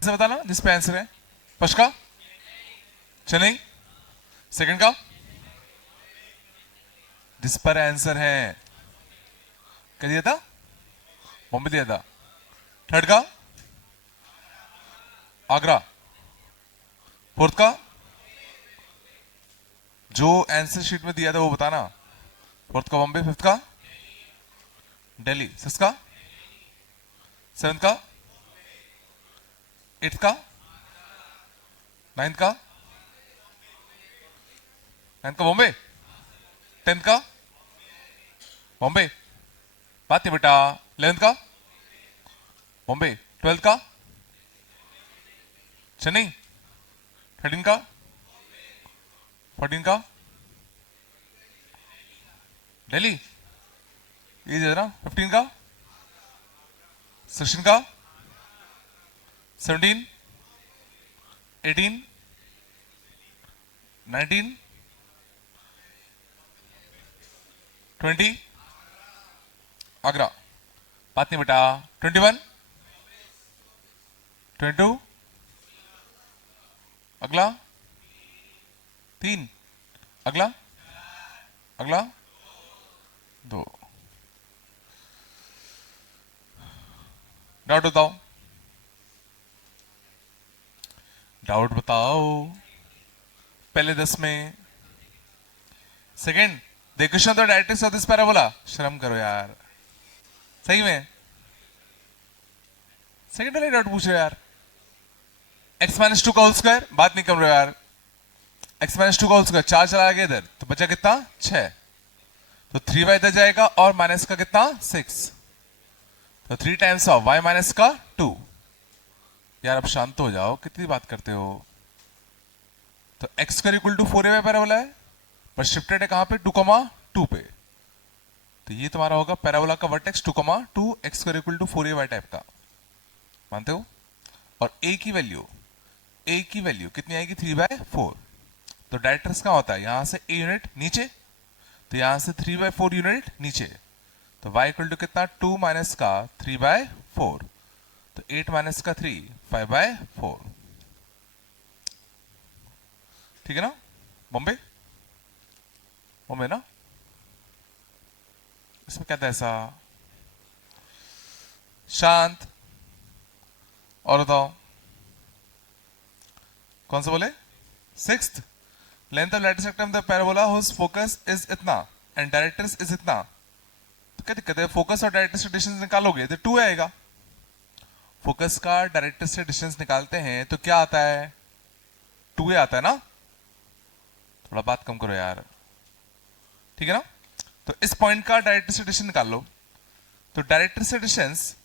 से बताना जिस पे आंसर है। फर्स्ट का चेन्नई, सेकंड का जिस पर आंसर है क्या दिया था, बॉम्बे दिया था। थर्ड का आगरा, फोर्थ का जो आंसर शीट में दिया था वो बताना। फोर्थ का बॉम्बे, फिफ्थ का दिल्ली, सिक्स का, सेवंथ का, एट्थ का, नाइन्थ का, नाइन्थ का बॉम्बे, टेंथ का बॉम्बे, बात नहीं बेटा। इलेवंथ का बॉम्बे, ट्वेल्थ का चेन्नई, थर्टीन का, फोर्टीन का दिल्ली, ये दे रहा। फिफ्टीन का, सिक्सटीन का, 17, 18, 19, 20 आगरा, बात नहीं बेटा। 21, 22 अगला, तीन अगला, अगला दो। डाउट बताओ, डाउट बताओ। पहले 10 में second the equation of the directrix of this parabola. शर्म करो यार, सही में सेकंड वाले डाउट पूछ रहे हो यार। एक्स माइनस टू का होल स्क्वायर, बात नहीं कर रहे हो यार। एक्स माइनस टू का होल स्क्वायर, चार चला गया इधर तो बचा कितना, 6। तो 3y इधर जाएगा और माइनस का कितना, 6। तो 3 टाइम्स ऑफ y माइनस का 2। यार अब शांत हो जाओ, कितनी बात करते हो। तो x square equal to 4a parabola है, पर शिफ्टेड है कहां पे, 2,2 पे। तो ये तुम्हारा होगा पैराबोला का vertex 2,2, x square equal to 4ay type का, मानते हो। और a की वैल्यू कितनी आएगी, 3/4। तो डायरेक्टर्स का होता है यहां से a यूनिट नीचे, तो यहां से 3/4 यूनिट नीचे। तो y इक्वल टू कितना, 2 माइनस का 3/4। तो 8 माइनस का 3, 5/4। ठीक है ना। बॉम्बे, बॉम्बे ना, इसमें क्या था ऐसा। शांत, और बताओ कौन सा बोले। Sixth, length of letter sector of the parabola whose focus is इतना एंड डायरेक्टर्स इज इतना। तो क्या दिक्कत है, फोकस और डायरेक्टर से डिस्टेंस निकालोगे तो 2 आएगा। फोकस का डायरेक्टर से डिस्टेंस निकालते हैं तो क्या आता है, 2 आता है ना। थोड़ा बात कम करो यार, ठीक है ना। तो इस पॉइंट का डायरेक्टर से डिस्टेंस निकाल लो। तो डायरेक्टर से डिस्टेंस,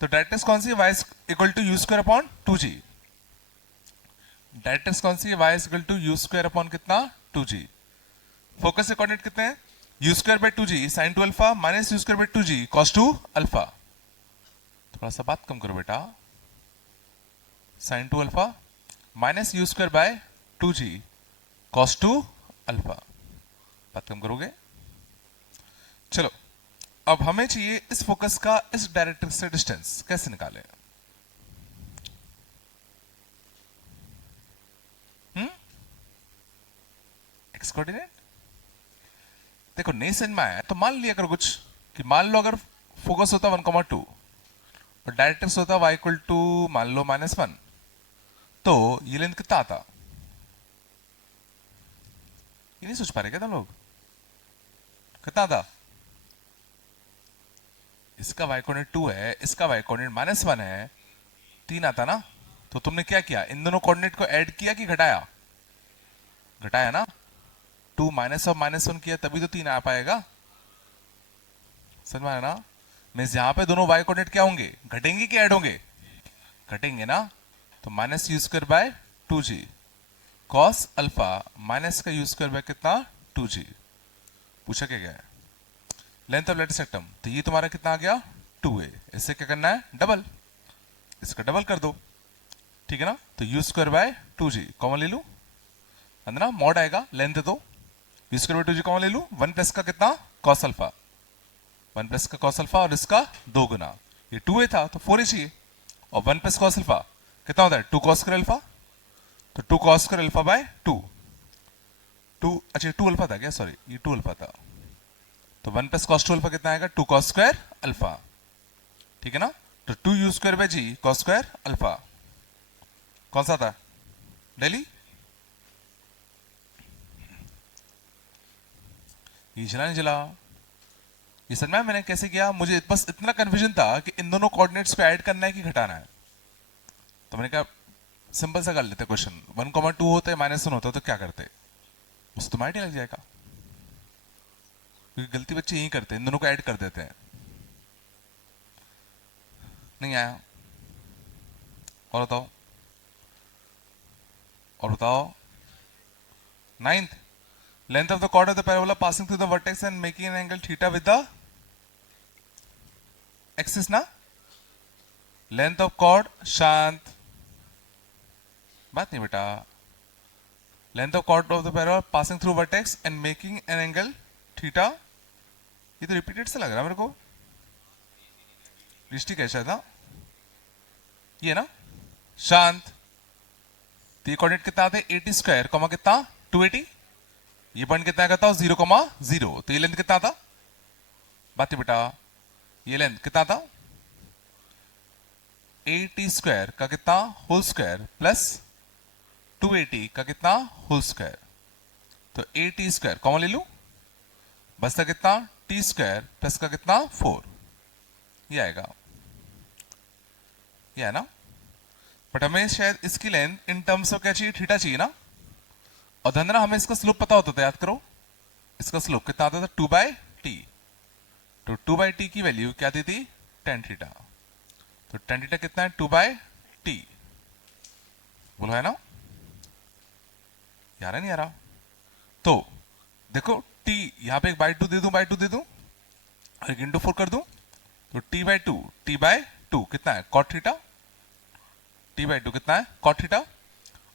तो डायरेक्टर्स कौन सी है, y equal to u square upon 2g। Directrix कौन सी है, y equal to u square upon कितना, 2g। फोकस से कोऑर्डिनेट कितने हैं, u square by 2g sine 2 alpha minus u square by 2g cos 2 alpha. थोड़ा सा बात कम करो बेटा। Sine 2 alpha minus u square by 2g cos 2 alpha. बात कम करोगे। चलो अब हमें चाहिए इस फोकस का इस डायरेक्टर से डिस्टेंस कैसे निकालें। एक्स कोऑर्डिनेट देखो नहीं समझ में आया तो मान लिया करो कुछ, कि मान लो अगर फोकस होता 1,2 और डायरेक्टर्स होता y इक्वल टू मान लो -1, तो ये लेंथ कितना आता। ये नहीं सोच पा रहे क्या तुम लोग, कितना आता। इसका y कोऑर्डिनेट 2 है, इसका y कोऑर्डिनेट -1 है, 3 आता ना। तो तुमने क्या किया, इन दोनों कोऑर्डिनेट को ऐड किया कि घटाया, घटाया ना। 2 माइनस ऑफ -1 किया तभी तो 3 आ पाएगा। समझ में आया ना। मीन्स यहाँ पे दोनों y कोऑर्डिनेट क्या होंगे, घटेंगे कि ऐड होंगे, घटेंगे ना। तो minus u square by 2g cos alpha minus का यू स्क्वायर बाय कितना 2g। पूछा क्या गया है, लेंथ ऑफ लेटर सेक्टम। तो ये तुम्हारा कितना आ गया 2a। इससे क्या करना है, डबल, इसका डबल कर दो, ठीक है ना। तो you square by 2g common ले लूं, अंदर ना मॉड आएगा, लेंथ दो, you square by 2g common ले लूं। 1 प्लस का कितना कॉस अल्फा, 1 प्लस का कॉस अल्फा और इसका 2 गुना, ये 2a था तो 4a चाहिए, और 1 प्लस कॉस अल्फा कितना होता है 2 कॉस स्क्वायर अल्फा, तो 2 कॉस स्क्वायर अल्फा बाय 2, अच्छा 2 अल्फा था क्या, सॉरी ये 2 अल्फा था, तो 1 प्लस कॉस 2 अल्फा कितना आएगा 2 कॉस स्क्वायर अल्फा, ठीक है ना। तो 2 u square by g cos square alpha, कौन सा था डेली, ये चला नहीं चला, ये समझ में मैंने कैसे किया, मुझे बस इतना कंफ्यूजन था कि इन दोनों कोऑर्डिनेट्स को ऐड करना है कि घटाना है, तो मैंने कहा सिंपल सा कर लेते क्वेश्चन, 1,2 होते -1 होता तो क्या करते, बस तुम्हारा आइडिया लग जाएगा, क्योंकि गलती बच्चे यही करते हैं, इन दोनों को ऐड कर देते हैं। नहीं आया, और बताओ, और बताओ। 9th, length of the chord of the parabola passing through the vertex and making an angle theta with the axis ना, length of chord, शांत, बात नहीं बेटा, length of chord of the parabola passing through vertex and making an angle theta, ये तो repeated से लग रहा है मेरे को, दृष्टि कैसा था ये ना, शांत, तो ये कोऑर्डिनेट कितना आते हैं 80 स्क्वायर कॉमा कितना 280, ये पॉइंट कितना कहता हूं 0,0, तो ये लेंथ कितना था, बात है बेटा, ये लेंथ कितना था 80 स्क्वायर का कितना होल स्क्वायर प्लस 280 का कितना होल स्क्वायर, तो 80 स्क्वायर कॉमन ले लूं, बचता कितना टी स्क्वायर प्लस का कितना 4, ये आएगा, ये है ना। बट हमें शायद इसकी लेंथ इन टर्म्स ऑफ क्या चाहिए, थीटा चाहिए ना, और धंधना हमें इसका स्लोप पता होता था, याद करो इसका स्लोप कितना आता था 2/t, तो 2/t की वैल्यू क्या दी थी tan थीटा, तो tan थीटा कितना है 2/t, बोलो है ना, यार नहीं आ रहा, तो देखो t यहां पे एक बाई 2 दे दूं, बाई 2 दे दूं और एक इंटू 4 कर दूं, तो t/2 कितना है cot थीटा, t/2 कितना है cot थीटा,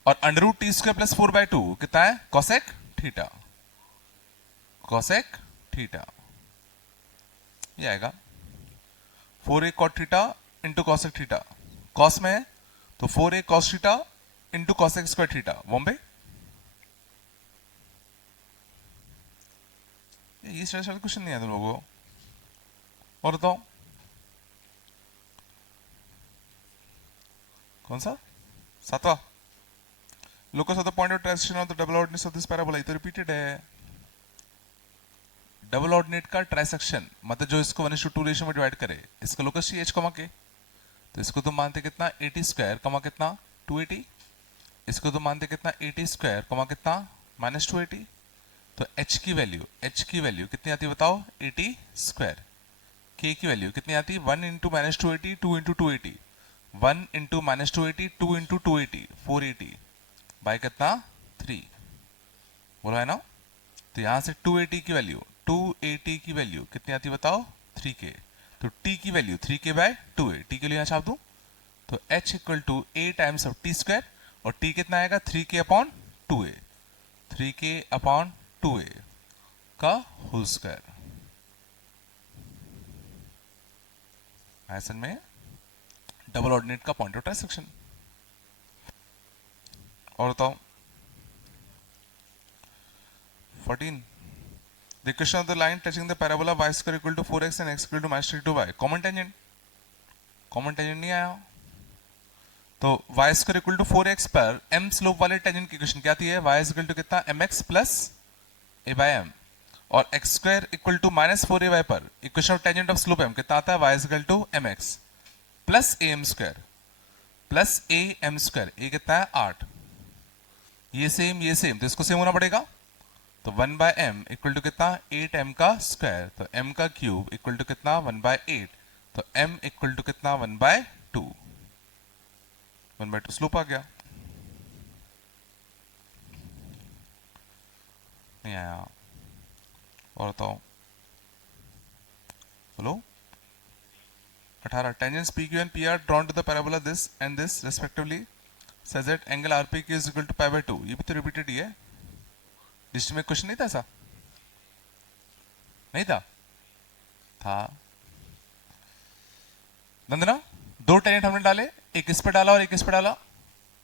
और under root T square plus 4/2 कितना है cosec थीटा, cosec थीटा, ये आएगा 4a cot theta into cosec theta, cos में है तो 4a cos theta into cosec square theta, Bombay, ये स्पेशल क्वेश्चन नहीं है तुम लोगों को, और बताओ कौन सा 7वां, locus of the point of transition of the double ordinates of this parabola, ये तो रिपीटेड है, डबल ऑर्डिनेट का ट्राइसेक्शन मतलब जो इसको 1:2 रेशियो में डिवाइड करे, इसका लोकस चाहिए h कमा के, तो इसको तुम मानते कितना 80 स्क्वायर कमा कितना 280, इसको तुम मानते कितना 80 स्क्वायर कमा कितना -280, तो h की वैल्यू कितनी आती है बताओ 80 स्क्वायर, k की वैल्यू कितनी आती है 1 into -280 2 into 280, 1 into -280 2 into 280 480 by कितना 3, बोलो है ना, तो यहां से 280 की वैल्यू कितनी आती है बताओ 3k, तो t की value 3k bye 2a, t के लिए यहां छाप दूं, तो h equal to a times of t square, और t कितना आएगा 3k upon 2a, 3k upon 2a का होल स्क्वायर, ऐसे में डबल ऑर्डिनेट का पॉइंट ऑफ ट्रांसेक्शन, और बताओ 14, the equation of the line touching the parabola y square equal to 4x and x equal to -32y, common tangent नहीं आया, तो y square equal to 4x पर m slope वाले tangent की equation क्या आती है, y इक्वल टू कितना mx plus a by m, और x square equal to -4ay पर equation of tangent of slope m कितना आता है, y equal to mx plus am square plus am square, ये कितना है 8, ये सेम तो इसको सेम होना पड़ेगा, तो 1/m इक्वल टू कितना 8m का स्क्वायर, तो m का क्यूब इक्वल टू कितना 1/8, तो m इक्वल टू कितना 1/2, 1/2 स्लोप आ गया, नहीं आया, और बताओ बोलो 18, tangents PQ and PR drawn to the parabola this and this respectively such that angle RPQ is equal to pi/2, ये भी तो रिपीटेड ही है, लिस्ट में क्वेश्चन नहीं था ऐसा, नहीं था नंदना, 2 टेंजेंट हमने डाले, एक इस पे डाला और एक इस पे डाला,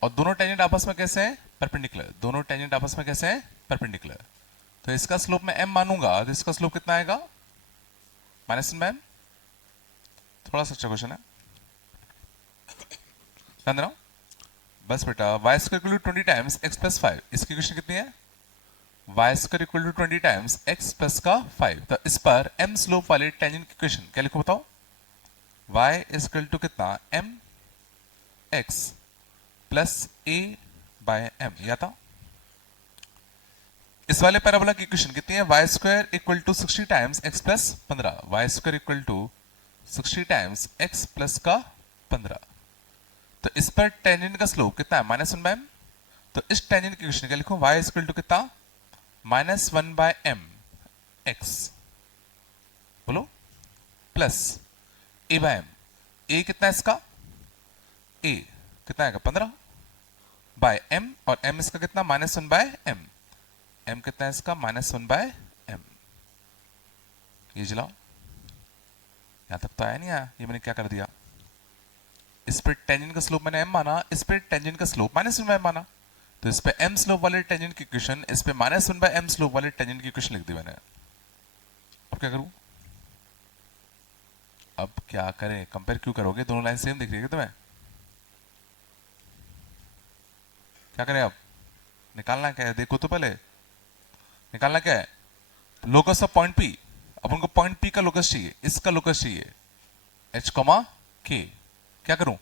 और दोनों टेंजेंट आपस में कैसे हैं? परपेंडिकुलर। दोनों टेंजेंट आपस में कैसे हैं? परपेंडिकुलर। तो इसका स्लोप मैं m मानूंगा, तो इसका स्लोप कितना आएगा? Minus one bye m। थोड़ा सा अच्छा क्वेश्चन है, ध्यान देना। बस बेटा, Y square equal to 20 times X plus 5, इसकी इक्वेशन कितनी है? Y square equal to 20 times X plus का 5। तो इस पर m स्लोप वाले टेंजेंट की इक्वेशन क्या लिखो बताओ? y इज इक्वल टू कितना? m x plus a by m। या था इस वाले पैराबोला की इक्वेशन कितनी है? y square equal to 60 times x plus 15। y square equal to 60 times x plus का 15। तो इस पर टेंजेंट का स्लोप कितना है? Minus one by M. तो इस टेंजेंट की इक्वेशन क्या लिखूं? y इक्वल टू कितना? Minus one by M X, बोलो, plus A by M. A कितना है इसका? ए कितना आएगा? 15 बाय एम, और एम इसका कितना? Minus one by M. M कितना है इसका? Minus one by M. ये चलाओ, यहां तक तो आया नहीं आया? ये मैंने क्या कर दिया? इस पर टेंजेंट का स्लोप मैंने m माना, इस पर टेंजेंट का स्लोप माइनस वन बाय माना। तो इस पे m स्लोप वाले टेंजेंट की इक्वेशन, इस पे minus one bye m slope वाले टेंजेंट की इक्वेशन लिख दी मैंने। अब क्या करूं? अब क्या करें? कंपेयर क्यों करोगे? दोनों लाइन सेम दिख रही है तुम्हें। क्या करें अब? निकालना क्या है? देखो तो पहले, निकालना क्या है? Locus of point P. अब उनको पॉइंट पी का लोकस चाहिए, इसका लोकस चाहिए h कॉमा k। क्या करूं?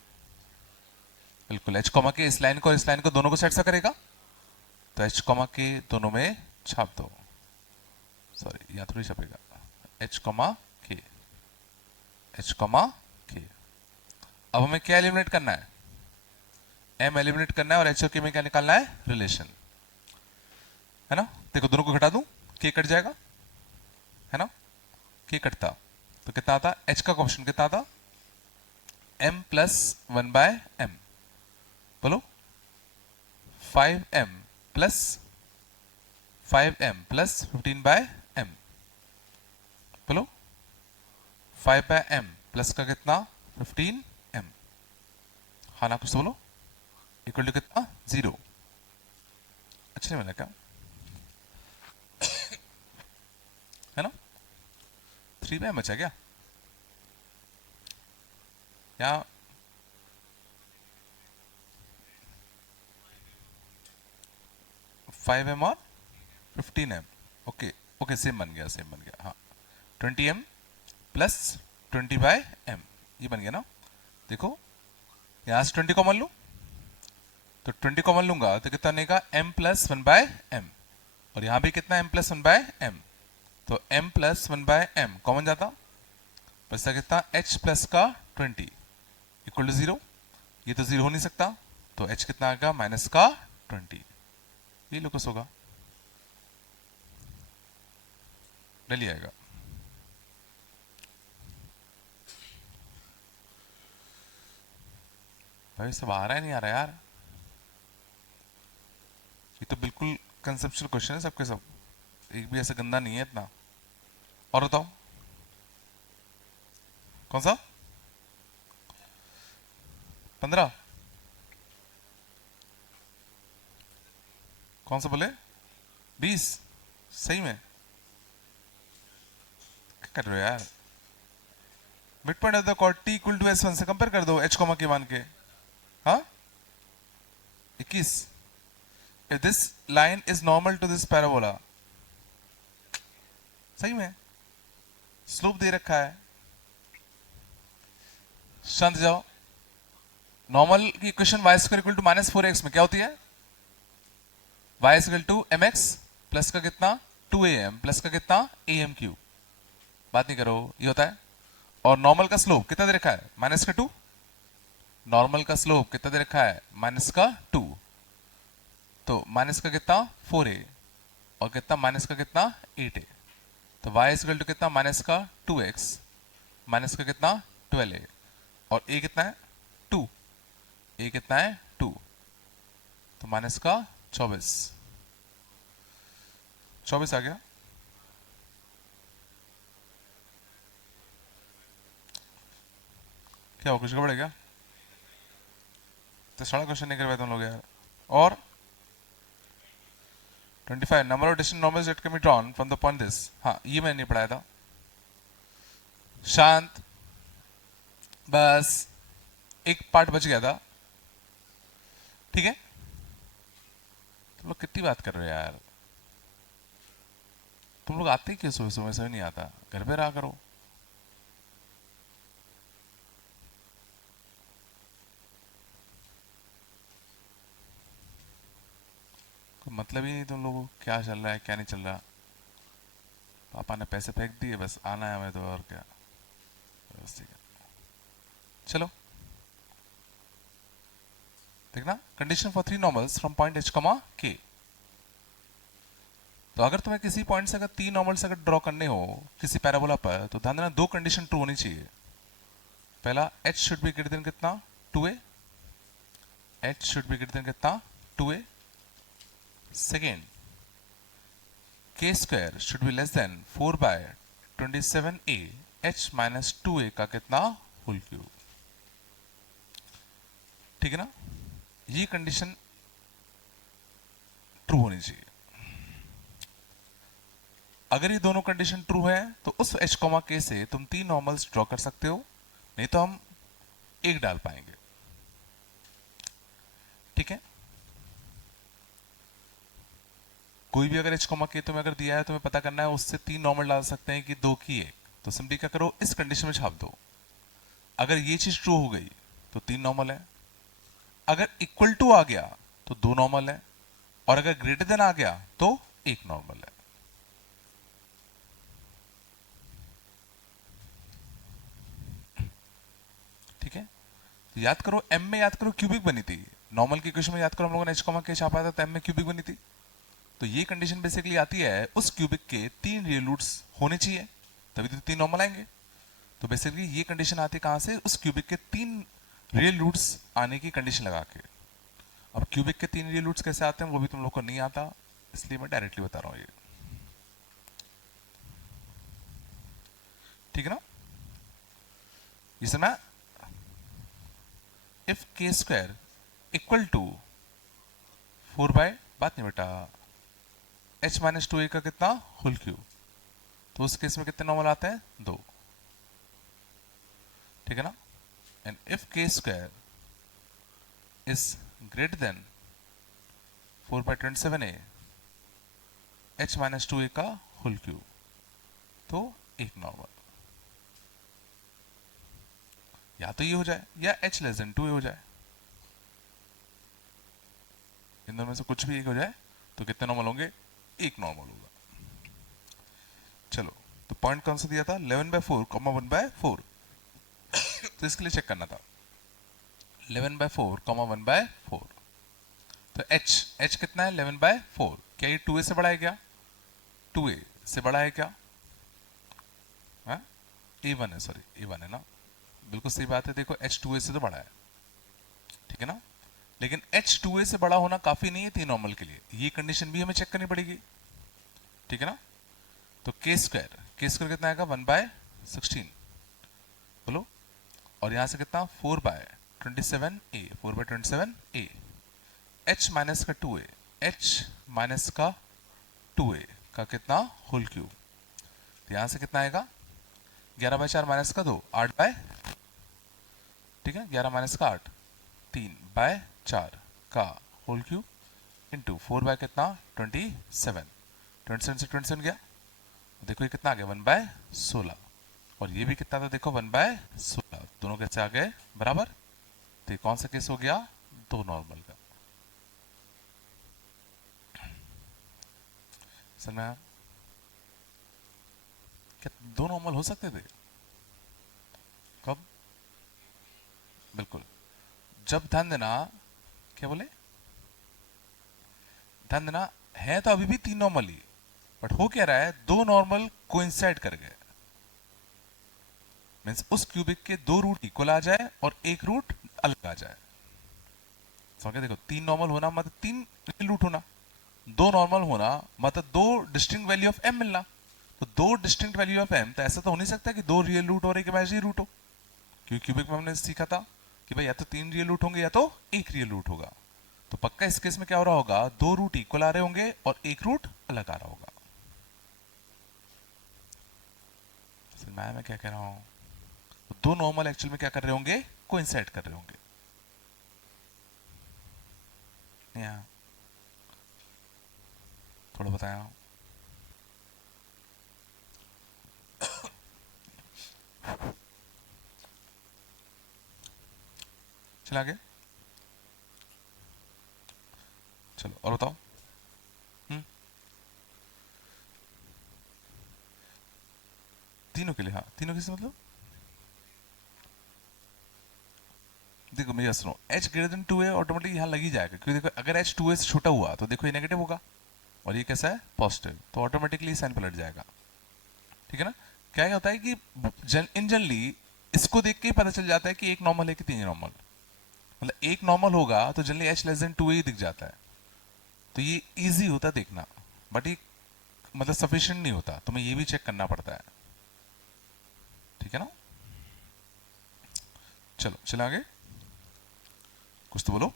बिल्कुल h कॉमा के, इस लाइन को इस लाइन को दोनों को सेट सा करेगा, तो h कॉमा के दोनों में छाप दो। सॉरी, यहाँ थोड़ी छपेगा। h कॉमा के, h कॉमा के। अब हमें क्या एलिमिनेट करना है? m एलिमिनेट करना है, और h और k में क्या निकालना है? रिलेशन, है ना? देखो दोनों को घटा दूं, k कट जाएगा, है ना? k कटता तो कितना आता? h का क्वेश्चन कितना आता? m plus one bye m। बोलो, 5m plus 5m plus 15 bye m। बोलो, 5 बाय m प्लस का कितना? 15m। हाँ ना, कुछ तो बोलो। इक्वल टू कितना? 0। अच्छा नहीं मिला क्या? है ना? 3 बाय बचा क्या? या 5m और 15m। ओके ओके, सेम बन गया, सेम बन गया। हाँ, 20m प्लस 20 बाय m, ये बन गया ना? देखो, यहाँ से 20 कॉमन लूँ, तो 20 कॉमन लूंगा तो कितना बनेगा? m plus one by M. और यहाँ भी कितना? m plus one by M. तो m plus one by M common जाता, बचता कितना? h प्लस का 20 इक्वल टू 0। ये तो 0 हो नहीं सकता, तो h कितना आएगा? माइनस का 20। ये लोकस होगा, डेली आएगा। भाई सब आ रहा है, नहीं आ रहा यार? ये तो बिल्कुल कंसेप्चुअल क्वेश्चन है सबके सब, एक भी ऐसा गंदा नहीं है इतना। और बताओ कौन सा? 15? कौन सा बोले? 20? सही में? क्या कर रहे हो यार? Mid point of the chord t equal to s1 से कंपेयर कर दो h कॉमा के मान के। हाँ, 21। If this line is normal to this parabola, सही में स्लोप दे रखा है। शांत जाओ। नॉर्मल की equation y square equal to minus 4x में क्या होती है? y equal to M X plus का कितना? 2am प्लस का कितना? am cube. बात नहीं करो, ये होता है। और नॉर्मल का स्लोप कितना दे रखा है? माइनस का 2। नॉर्मल का स्लोप कितना दे रखा है? माइनस का 2। तो माइनस का कितना? 4a, और कितना? माइनस का कितना? 8a। तो y इक्वल टू कितना? माइनस का 2x, माइनस का कितना? 12a, और a कितना है? 2। a कितना है? 2। तो माइनस का 24। 24 आ गया। क्या हो, कुछ गड़बड़ है क्या? तो सारा क्वेश्चन नहीं करवाए तुम लोग यार। और 25 number of distant normals that can be drawn from the point this. हाँ ये मैंने नहीं पढ़ाया था। शांत, बस एक पार्ट बच गया था। ठीक है, तुम लोग कितनी बात कर रहे हो यार। तुम लोग आते ही क्यों सुबह सुबह, समझ नहीं आता। घर पे रहा करो। कोई मतलब ही नहीं तुम लोगों को क्या चल रहा है क्या नहीं चल रहा। पापा ने पैसे फेंक दिए, बस आना है हमें तो, और क्या। बस ठीक है, चलो देखना। Condition for three normals from point H कमा के। तो अगर तुम्हें किसी पॉइंट से अगर तीन नॉर्मल्स अगर ड्रॉ करने हो किसी पैराबोला पर, तो ध्यान देना दो कंडीशन ट्रू होनी चाहिए। पहला, H should be greater than कितना, 2a। H should be greater than कितना, 2a। सेकेंड, के square should be less than 4/27a h minus 2a का कितना, होल क्यूब। ठीक है ना, ये कंडीशन ट्रू होनी चाहिए। अगर ये दोनों कंडीशन ट्रू है तो उस h कॉमा के से तुम तीन नॉर्मल्स ड्रॉ कर सकते हो, नहीं तो हम एक डाल पाएंगे। ठीक है, कोई भी अगर h कॉमा के तुम्हें अगर दिया है, तुम्हें पता करना है उससे तीन नॉर्मल डाल सकते हैं कि दो की एक, तो सिंपली क्या करो, इस कंडीशन में छाप दो। अगर ये चीज ट्रू हो गई तो तीन नॉर्मल है, अगर इक्वल टू आ गया तो दो नॉर्मल है, और अगर ग्रेटर देन आ गया तो एक नॉर्मल है। ठीक है, तो याद करो, m में याद करो क्यूबिक बनी थी। नॉर्मल की इक्वेशन में याद करो हम लोगों ने h कॉमा के छापा था, तो m में क्यूबिक बनी थी। तो ये कंडीशन बेसिकली आती है उस क्यूबिक के तीन रियल रूट्स होने चाहिए, तभी तो तीन नॉर्मल आएंगे। तो बेसिकली ये कंडीशन आती है कहां से, उस क्यूबिक के तीन रियल रूट्स आने की कंडीशन लगा के। अब क्यूबिक के तीन रियल रूट्स कैसे आते हैं वो भी तुम लोग को नहीं आता, इसलिए मैं डायरेक्टली बता रहा हूं ये। ठीक है ना, ये सुना, इफ के स्क्वायर इक्वल टू 4 बाय, बात नहीं बेटा, h माइनस 2a का कितना, होल क्यूब। तो उस केस में कितने नॉर्मल आते हैं, दो। ठीक है ना, एंड इफ के square is greater than 4/27a h minus 2a का होल क्यूब, तो एक नॉर्मल। या तो ये हो जाए या h लेस देन 2a हो जाए, इन दोनों में से कुछ भी एक हो जाए तो कितने नॉर्मल होंगे, एक नॉर्मल होगा। चलो, तो पॉइंट कौन सा दिया था, 11/4 1/4। तो इसके लिए चेक करना था 11/4 1/4। तो h कितना है, 11/4। क्या ये 2a से बड़ा है क्या, 2a से बड़ा है क्या, a1 है, सॉरी a1 है ना, बिल्कुल सही बात है। देखो h 2a से तो बड़ा है, ठीक है ना, लेकिन h 2a से बड़ा होना काफी नहीं है तीन नॉर्मल के लिए, ये कंडीशन भी हमें चेक करनी पड़ेगी। ठीक है ना, तो के स्क्वायर कितना आएगा, 1/16 बोलो, और यहां से कितना, 4/27a, 4/27a। h माइनस का 2a, h माइनस का 2a का कितना, होल क्यूब। तो यहां से कितना आएगा, 11/4 माइनस का 2, 8 ठीक है, 11 माइनस का 8, 3/4 का होल क्यूब इंटू 4 बाय कितना, 27। 27 से 27 गया, देखो ये कितना आ गया, 1/16। और ये भी कितना था, देखो 1/16, दोनों कैसे आ गए बराबर। तो कौन सा केस हो गया, दो नॉर्मल का। समझ में आया? क्या दो नॉर्मल हो सकते थे, कब, बिल्कुल जब, ध्यान देना, क्या बोले, ध्यान देना, है तो अभी भी तीन नॉर्मल ही, बट हो क्या रहा है, दो नॉर्मल कोइंसाइड कर गए। मींस उस क्यूबिक के दो रूट इक्वल आ जाए और एक रूट अलग आ जाए। समझ, देखो तीन नॉर्मल होना मतलब तीन रूट होना, दो नॉर्मल होना मतलब दो डिस्टिंक्ट वैल्यू ऑफ m मिलना। तो दो डिस्टिंक्ट वैल्यू ऑफ m, तो ऐसा तो हो नहीं सकता कि दो रियल रूट और एक इमेजिनरी रूट हो, क्योंकि क्यूबिक में हमने सीखा था कि भाई या तो 3 रियल रूट होंगे या तो एक रियल रूट होगा। तो पक्का इस केस में क्या हो रहा होगा, 2 रूट इक्वल आ रहे होंगे और एक रूट अलग आ रहा होगा। मैं क्या कह रहा हूं, तो दो नॉर्मल एक्चुअल में क्या कर रहे होंगे, कोइंसाइड कर रहे होंगे। यहाँ थोड़ा बताया। चला आगे, चलो और बताओ। हम्म, तीनों के लिए, हाँ तीनों के मतलब देखो मेरी सुनो, h ग्रेटर देन 2 है ऑटोमेटिक यहाँ लग ही जाएगा, क्योंकि देखो अगर h 2a से छोटा हुआ तो देखो ये नेगेटिव होगा और ये कैसा है पॉजिटिव, तो ऑटोमेटिकली साइन पलट जाएगा। ठीक है ना। क्या होता है कि इन जनरली इसको देख के ही पता चल जाता है कि एक नॉर्मल है कि तीन नॉर्मल। मतलब एक नॉर्मल होगा तो generally h less than 2a ही दिख जाता है, तो ये इजी होता है देखना, बट ये मतलब सफिशिएंट नहीं होता, तुम्हें ये भी चेक करना पड़ता है। ठीक है ना। चलो चलो आगे, कुछ तो बोलो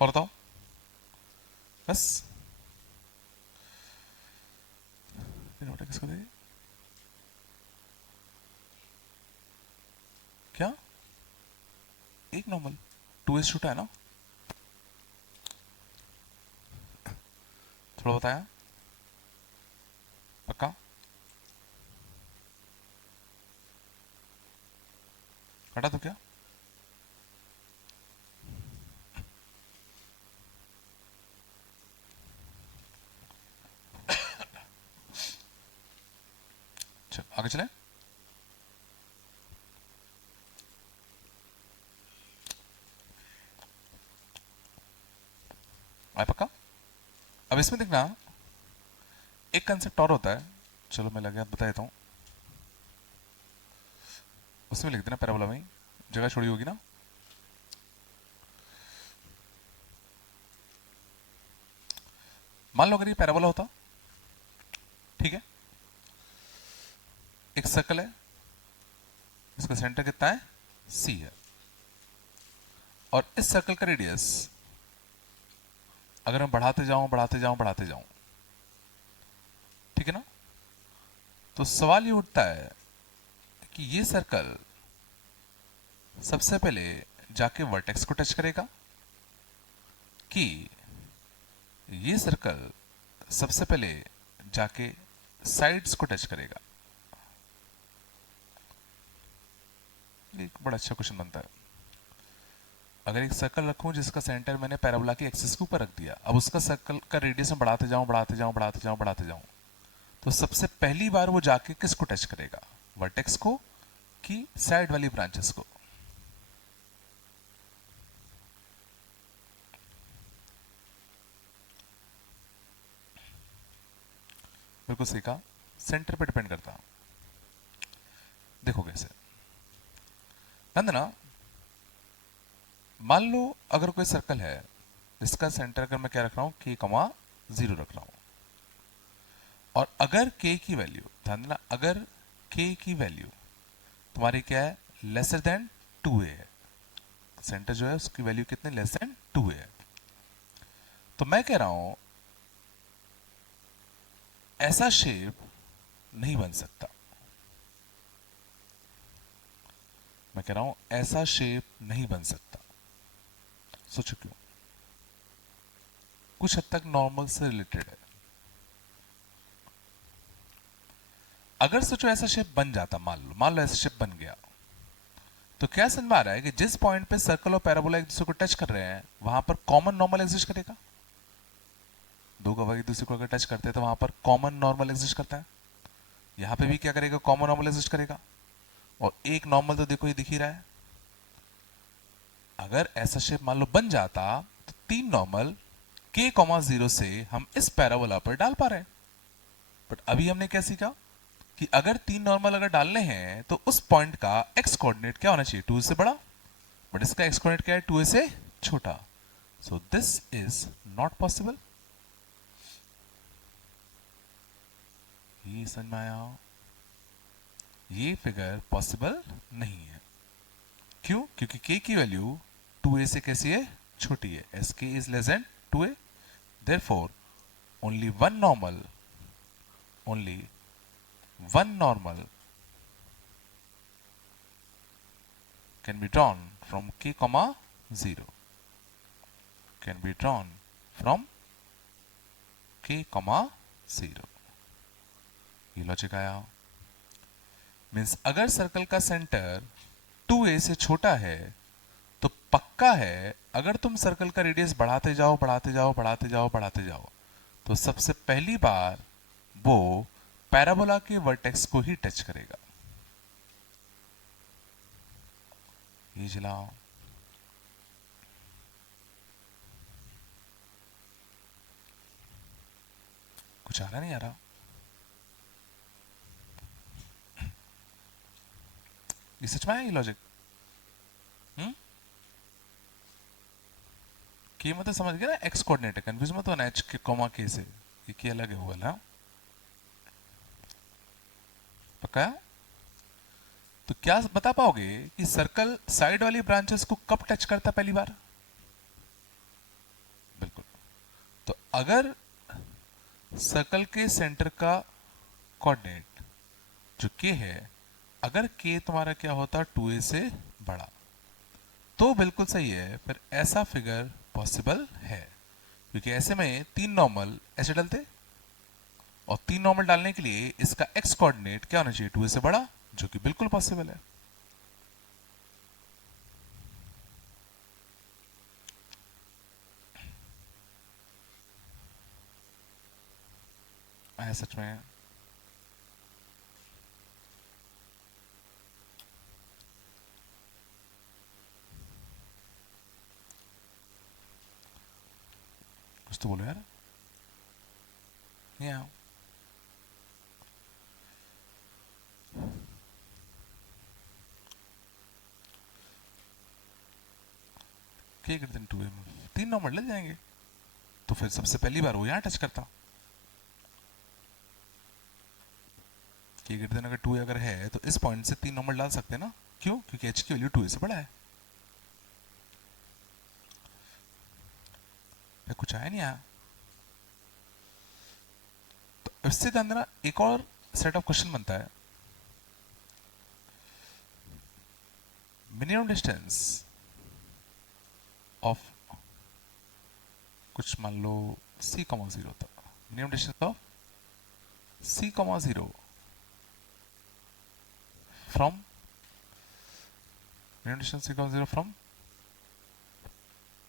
और बताओ बस। किसको दे क्या, एक नॉर्मल 2 इज छोटा है ना, थोड़ा बताया पक्का। हटा तो क्या, चलो आगे चले। आए पक्का। अब इसमें देखना एक कंसेप्ट और होता है, चलो मैं लगे बता देता हूँ। उसमें लिख देना पैराबोला में, जगह छोड़ी होगी ना। मान लो अगर ये पैराबोला होता, ठीक है, एक सर्कल है, इसका सेंटर कितना है, सी है, और इस सर्कल का रेडियस अगर मैं बढ़ाते जाऊं बढ़ाते जाऊं बढ़ाते जाऊं, ठीक है ना, तो सवाल ये उठता है कि ये सर्कल सबसे पहले जाके वर्टेक्स को टच करेगा, कि ये सर्कल सबसे पहले जाके साइड्स को टच करेगा। एक बड़ा अच्छा क्वेश्चन बनता है। अगर एक सर्कल रखूं जिसका सेंटर मैंने पैराबोला की एक्सिस के ऊपर रख दिया, अब उसका सर्कल का रेडियस में बढ़ाते जाऊं बढ़ाते जाऊं बढ़ाते जाऊं बढ़ाते जाऊं, तो सबसे पहली बार वो जाके किसको टच करेगा, वर्टेक्स को कि साइड वाली ब्रांचेस को। बिल्कुल सही कहा, सेंटर पे डिपेंड करता। देखो कैसे नंदना, मान लो अगर कोई सर्कल है जिसका सेंटर अगर मैं क्या रख रहा हूं, k कमा 0 रख रहा हूं, और अगर k की वैल्यू, ध्यान देना, अगर k की वैल्यू तुम्हारी क्या है, लेसर देन 2a है, सेंटर जो है उसकी वैल्यू कितनी, लेस देन 2a है, तो मैं कह रहा हूं ऐसा शेप नहीं बन सकता। मैं कह रहा हूं ऐसा शेप नहीं बन सकता। सोचो क्यों, कुछ हद तक नॉर्मल से रिलेटेड है। अगर सोचो ऐसा शेप बन जाता, मान लो ऐसा शेप बन गया, तो क्या समझ में आ रहा है कि जिस पॉइंट पे सर्कल और पैराबोला एक दूसरे को टच कर रहे हैं वहां पर कॉमन नॉर्मल एग्जिस्ट करेगा। दो कवर एक दूसरे को अगर टच करते हैं तो वहां पर कॉमन नॉर्मल एग्जिस्ट करता है, यहां पे भी क्या करेगा, कॉमन नॉर्मल एग्जिस्ट करेगा, और एक नॉर्मल तो देखो ये दिख ही रहा है। अगर ऐसा शेप मान लो बन जाता तो तीन नॉर्मल k कॉमा 0 से हम इस पैराबोला पर डाल पा रहे हैं। बट अभी हमने क्या सीखा कि अगर तीन नॉर्मल अगर डालने हैं तो उस पॉइंट का x कोऑर्डिनेट क्या होना चाहिए, 2 से बड़ा, बट इसका x कोऑर्डिनेट क्या है, 2 से छोटा। So this is not possible. ये समझ में आया, ये फिगर पॉसिबल नहीं है। क्यों? क्योंकि k की वैल्यू 2a से कैसी है? छोटी है. as k is less than 2a, therefore only one normal can be drawn from k comma 0, can be drawn from k comma 0. ये लॉजिक आया. मीन्स अगर सर्कल का सेंटर 2a से छोटा है तो पक्का है अगर तुम सर्कल का रेडियस बढ़ाते जाओ तो सबसे पहली बार वो पैराबोला के वर्टेक्स को ही टच करेगा. ये चलाओ. कुछ आ रहा नहीं आ रहा? ये सच में है ये लॉजिक? के मतलब समझ गया ना, एक्स कोऑर्डिनेट है. कंफ्यूज मत होना एच के कॉमा के से, ये के अलग है वो वाला. पक्का? तो क्या बता पाओगे कि सर्कल साइड वाली ब्रांचेस को कब टच करता पहली बार? बिल्कुल. तो अगर सर्कल के सेंटर का कोऑर्डिनेट जो के है, अगर के तुम्हारा क्या होता 2a से बड़ा, तो बिल्कुल सही है, फिर ऐसा फिगर पॉसिबल है. क्योंकि ऐसे में 3 नॉर्मल ऐसे डलते, और 3 नॉर्मल डालने के लिए इसका एक्स कोऑर्डिनेट क्या होना चाहिए? 2a से बड़ा, जो कि बिल्कुल पॉसिबल है. आया सच में? कुछ तो बोलो यार. नहीं आओ. क्या करते हैं 2a में 3 नॉर्मल डल जाएंगे, तो फिर सबसे पहली बार वो यहां टच करता. के ग्रेटर देन अगर 2a अगर है तो इस पॉइंट से 3 नॉर्मल डाल सकते हैं ना. क्यों? क्योंकि h की वैल्यू 2a से बड़ा है. कुछ आया नहीं आया? तो इससे अंदर एक और सेट ऑफ क्वेश्चन बनता है. मिनिमम डिस्टेंस ऑफ कुछ मान लो c, 0 था. Minimum distance of c, 0 from minimum distance c, 0 from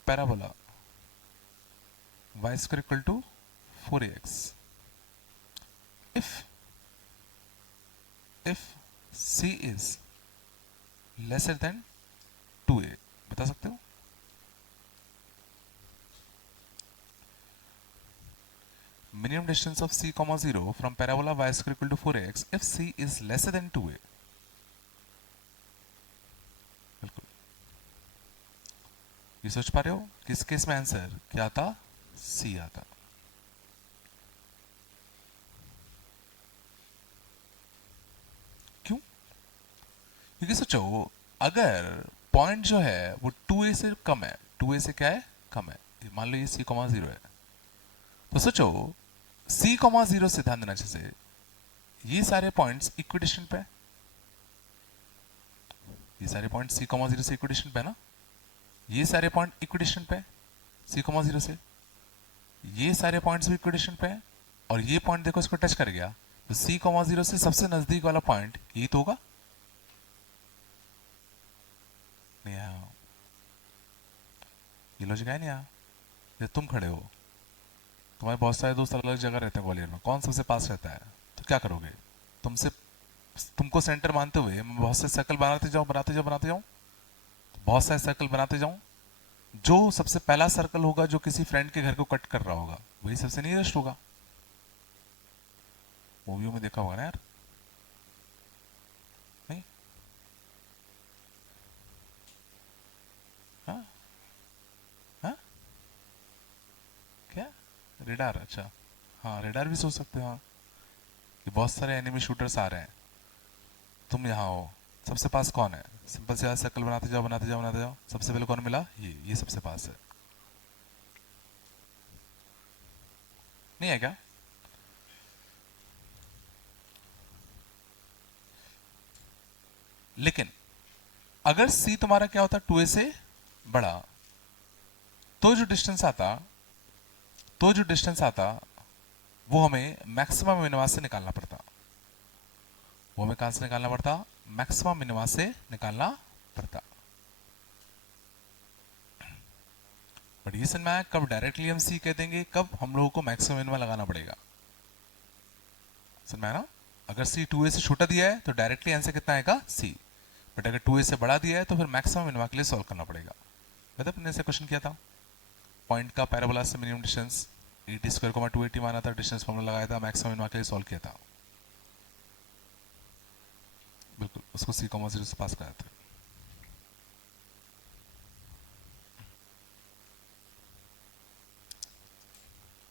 parabola y square equal to 4ax. if c is lesser than 2a, बता सकते हो? Minimum distance of c, 0 from parabola y square equal to 4ax if c is lesser than 2a. बिल्कुल. ये सोच पा रहे हो किस केस में आंसर क्या आता? सी आता. क्यों? क्योंकि सोचो अगर पॉइंट जो है वो 2a से कम है, 2a से क्या है? कम है. मान लो ये c, 0 है, तो सोचो c, 0 से ध्यान देना अच्छे से, ये सारे पॉइंट्स इक्विडिस्टेंट पे, ये सारे पॉइंट c, 0 से इक्विडिस्टेंट पे ना, ये सारे पॉइंट इक्विडिस्टेंट पे c, 0 से, ये सारे पॉइंट्स भी इक्विडिस्टेंट पे हैं, और ये पॉइंट देखो इसको टच कर गया, तो c, 0 से सबसे नजदीक वाला पॉइंट यही तो होगा. नहीं आया? ये लॉजिक है नहीं आया? जब तुम खड़े हो, तुम्हारे बहुत सारे दोस्त अलग जगह रहते हैं ग्वालियर में, कौन सबसे पास रहता है, तो क्या करोगे? तुमको सेंटर मानते हुए मैं बहुत से सर्कल बनाते जाऊं बहुत सारे सर्कल बनाते जाऊं, जो सबसे पहला सर्कल होगा जो किसी फ्रेंड के घर को कट कर रहा होगा वही सबसे नियरेस्ट होगा. मूवियों में देखा होगा ना यार? नहीं? हाँ? हाँ? क्या? रेडार? अच्छा, हाँ रेडार भी सोच सकते हो. हाँ, कि बहुत सारे एनिमी शूटर्स आ रहे हैं, तुम यहाँ हो, सबसे पास कौन है? सिंपल से सर्कल बनाते जाओ बनाते जाओ बनाते जाओ। सबसे पहले कौन मिला? ये सबसे पास है, नहीं है क्या? लेकिन अगर सी तुम्हारा क्या होता 2a से बड़ा, तो जो डिस्टेंस आता, वो हमें मैक्सिमम मिनिमा से निकालना पड़ता। वो हमें कहां से निकालना पड़ता? मैक्सिमम मिनिमा से निकालना पड़ता। बट ये समझ में आया कब डायरेक्टली हम सी कह देंगे, कब हम लोगों को मैक्सिमम मिनिमा लगाना पड़ेगा। समझ में आया ना? अगर सी 2a से छोटा दिया है तो डायरेक्टली आंसर कितना आएगा? सी। बट अगर 2a से बड़ा दिया है तो फिर मैक्सिमम मिनिमा के लिए सॉल्व करना पड़ेगा। मतलब हमने ऐसे क्वेश्चन किया था, पॉइंट का पैराबोला से मिनिमम डिस्टेंस 80 स्क्वायर को 280 माना था, डिस्टेंस फॉर्मूला लगाया था, मैक्सिमम मिनिमा के लिए सॉल्व किया था। बिल्कुल, उसको सी कॉमा 0 से पास कराया था।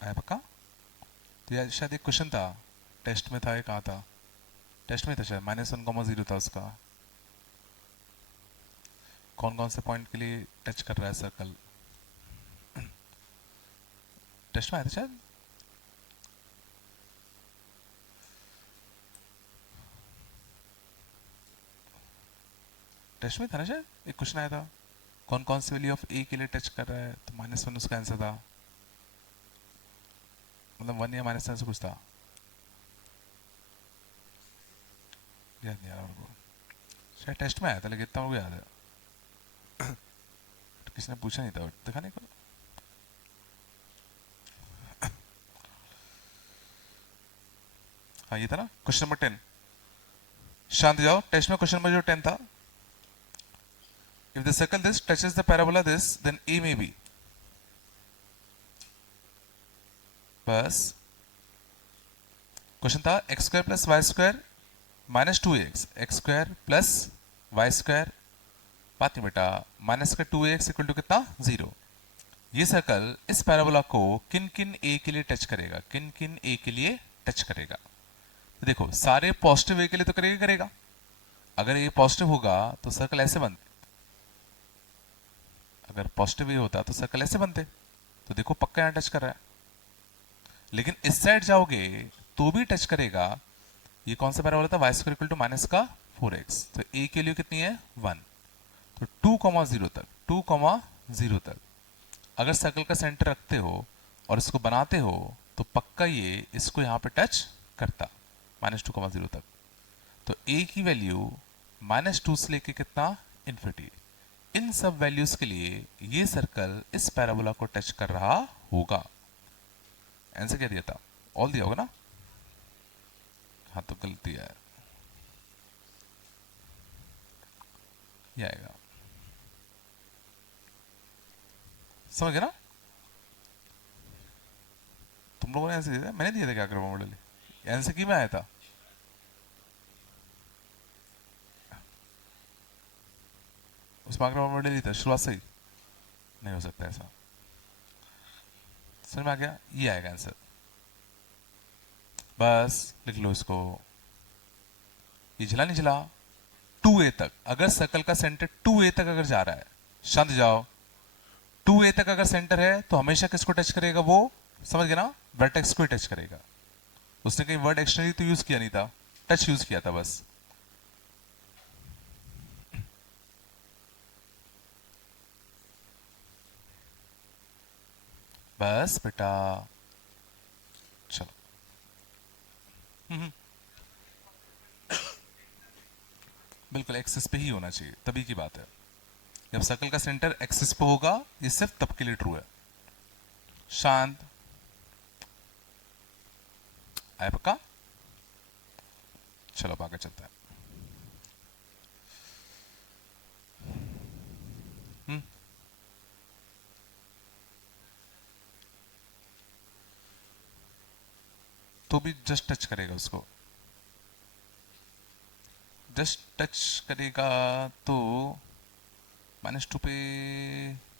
आया पक्का? तो यार शायद एक क्वेश्चन था, टेस्ट में था, ये कहा था? टेस्ट में था शायद, -1,0 था उसका। कौन कौन से पॉइंट के लिए टच कर रहा है सर्कल? टेस्ट में आया था शायद। टेस्ट में था ना शायद, एक क्वेश्चन आया था, कौन कौन सी वैल्यू ऑफ ए के लिए टच कर रहा है, तो -1 उसका आंसर था। मतलब 1 या -1 से कुछ था, याद नहीं आ रहा मेरे को। शायद टेस्ट में आया था, लेकिन इतना मुझे याद है। तो किसी ने पूछा नहीं था, दिखाने को। हाँ ये था ना क्वेश्चन नंबर 10। शांत जाओ, टेस्ट में क्वेश्चन नंबर जो 10 था, if the circle this touches the parabola this, then a may be, बस क्वेश्चन था X square plus Y square -2x, X square plus Y square, बात नहीं बेटा, माइनस का 2x इक्वल टू कितना? 0। ये सर्कल इस पैराबोला को किन किन ए के लिए टच करेगा? किन किन ए के लिए टच करेगा? तो देखो, सारे पॉजिटिव ए के लिए तो करेगा करेगा। अगर ए पॉजिटिव होगा तो सर्कल ऐसे बनते, अगर पॉजिटिव ए होता तो सर्कल ऐसे बनते। तो देखो पक्का यहां टच कर रहा है। लेकिन इस साइड जाओगे तो भी टच करेगा। ये कौन सा पैराबोला था? Y square equal to minus का 4x। तो ए के लिए कितनी है? 1। तो 2,0 तक, 2,0 तक अगर सर्कल का सेंटर रखते हो और इसको बनाते हो तो पक्का ये इसको यहां पे टच करता, -2,0 तक। तो a की वैल्यू -2 से लेके कितना? इन्फिनिटी। इन सब वैल्यूज के लिए ये सर्कल इस पैराबोला को टच कर रहा होगा। आंसर क्या दिया था? ऑल दिया होगा ना? हाँ तो गलती है, ये आएगा। समझ गए ना? तुम लोगों ने आंसर दिया था, मैंने दिया था क्या कर मॉडल? आंसर की में आया था। उस मार्क मॉडल ही था शुरुआत से ही, नहीं हो सकता ऐसा। समझ में आ गया? ये आएगा आंसर। बस लिख लो इसको, ये झला नहीं झला? 2a तक अगर सर्कल का सेंटर 2a तक अगर जा रहा है, शांत जाओ, 2a तक अगर सेंटर है तो हमेशा किसको टच करेगा? वो समझ गए ना? वर्टेक्स को ही टच करेगा। उसने कहीं वर्ड एक्सटर्नली तो यूज किया नहीं था, टच यूज किया था बस। बस बेटा, चलो। बिल्कुल एक्सिस पे ही होना चाहिए, तभी की बात है। जब सर्कल का सेंटर एक्सिस पे होगा, ये सिर्फ तब के लिए ट्रू है। शांत, आया पक्का? चलो अब आगे चलता है। तो भी जस्ट टच करेगा उसको, जस्ट टच करेगा तो -2 पे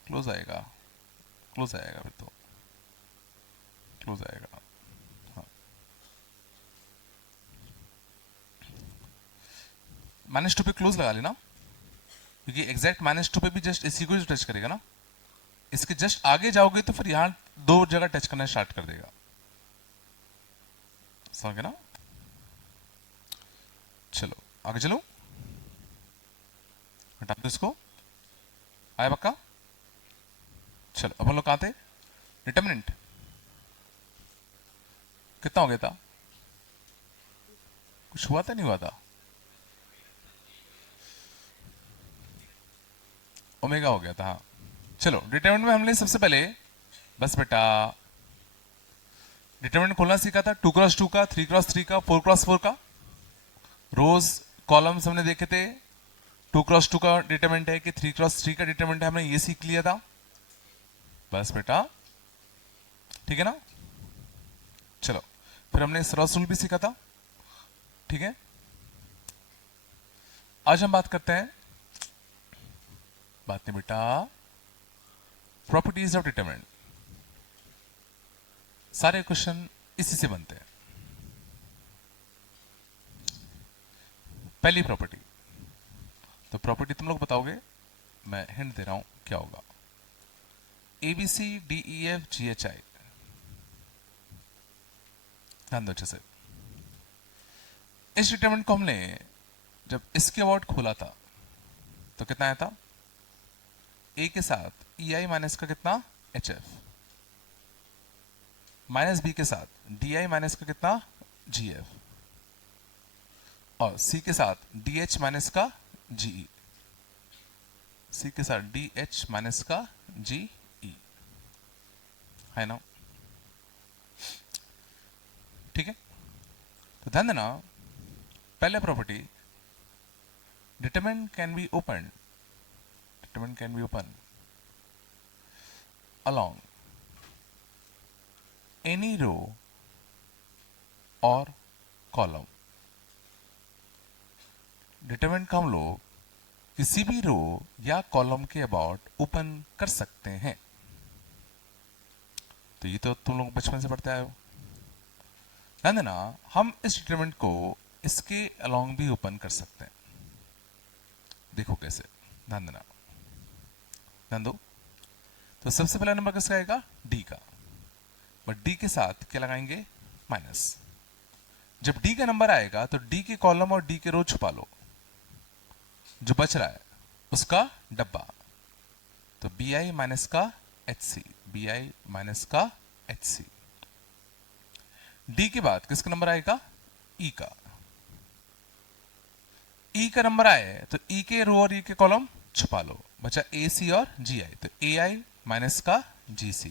क्लोज आएगा, क्लोज आएगा, फिर तो क्लोज आएगा। हाँ, -2 पे क्लोज लगा लेना। क्योंकि एग्जैक्ट -2 पे भी जस्ट इसी को टच करेगा ना, इसके जस्ट आगे जाओगे तो फिर यहां दो जगह टच करना स्टार्ट कर देगा, समझ गए ना। चलो आगे चलो, हटा दो इसको, आया पक्का। चलो अपन लोग कहां थे, डिटर्मिनेंट कितना हो गया था, कुछ हुआ था नहीं हुआ था, ओमेगा हो गया था हाँ। चलो डिटर्मिनेंट में हमने सबसे पहले, बस बेटा डिटर्मिनेंट खोलना सीखा था 2x2 का, 3x3 का, 4x4 का, रोज कॉलम्स हमने देखे थे। 2x2 का डिटर्मिनेंट है कि 3x3 का डिटर्मिनेंट है, हमने ये सीख लिया था, बस बेटा ठीक है ना। चलो फिर हमने सरस रूल भी सीखा था, ठीक है। आज हम बात करते हैं, बात नहीं बेटा, प्रॉपर्टीज ऑफ डिटर्मिनेंट। सारे क्वेश्चन इसी से बनते हैं। पहली प्रॉपर्टी, तो प्रॉपर्टी तुम लोग बताओगे, मैं हिंट दे रहा हूं क्या होगा। ABCDEFGHI, ध्यान दो अच्छे से। इस डिटरमिनेंट को हमने जब इसके अबाउट खोला था तो कितना आया था, ए के साथ EI माइनस का कितना HF, माइनस बी के साथ DI माइनस का कितना GF, और सी के साथ DH माइनस का GE, सी के साथ DH माइनस का GE, है ना, ठीक है। तो ध्यान देना, पहले property, determinant can be open, determinant can be open along any row or column। Determinant का हम लोग किसी भी रो या कॉलम के अबाउट ओपन कर सकते हैं। तो ये तो तुम लोग बचपन से पढ़ते आए हो। ध्यान देना, हम इस डिटरमिनेंट को इसके अलोंग भी ओपन कर सकते हैं। देखो कैसे, ध्यान देना, ध्यान दो। तो सबसे पहला नंबर किसका आएगा, डी का, बट डी के साथ क्या लगाएंगे, माइनस। जब डी का नंबर आएगा तो डी के कॉलम और डी के रो छुपा लो, जो बच रहा है उसका डब्बा, तो BI माइनस का HC, BI माइनस का HC। डी के बाद किसका नंबर आएगा, E का, E का नंबर आए तो E के रो और E के कॉलम छुपा लो, बचा AC और GI, तो AI माइनस का GC।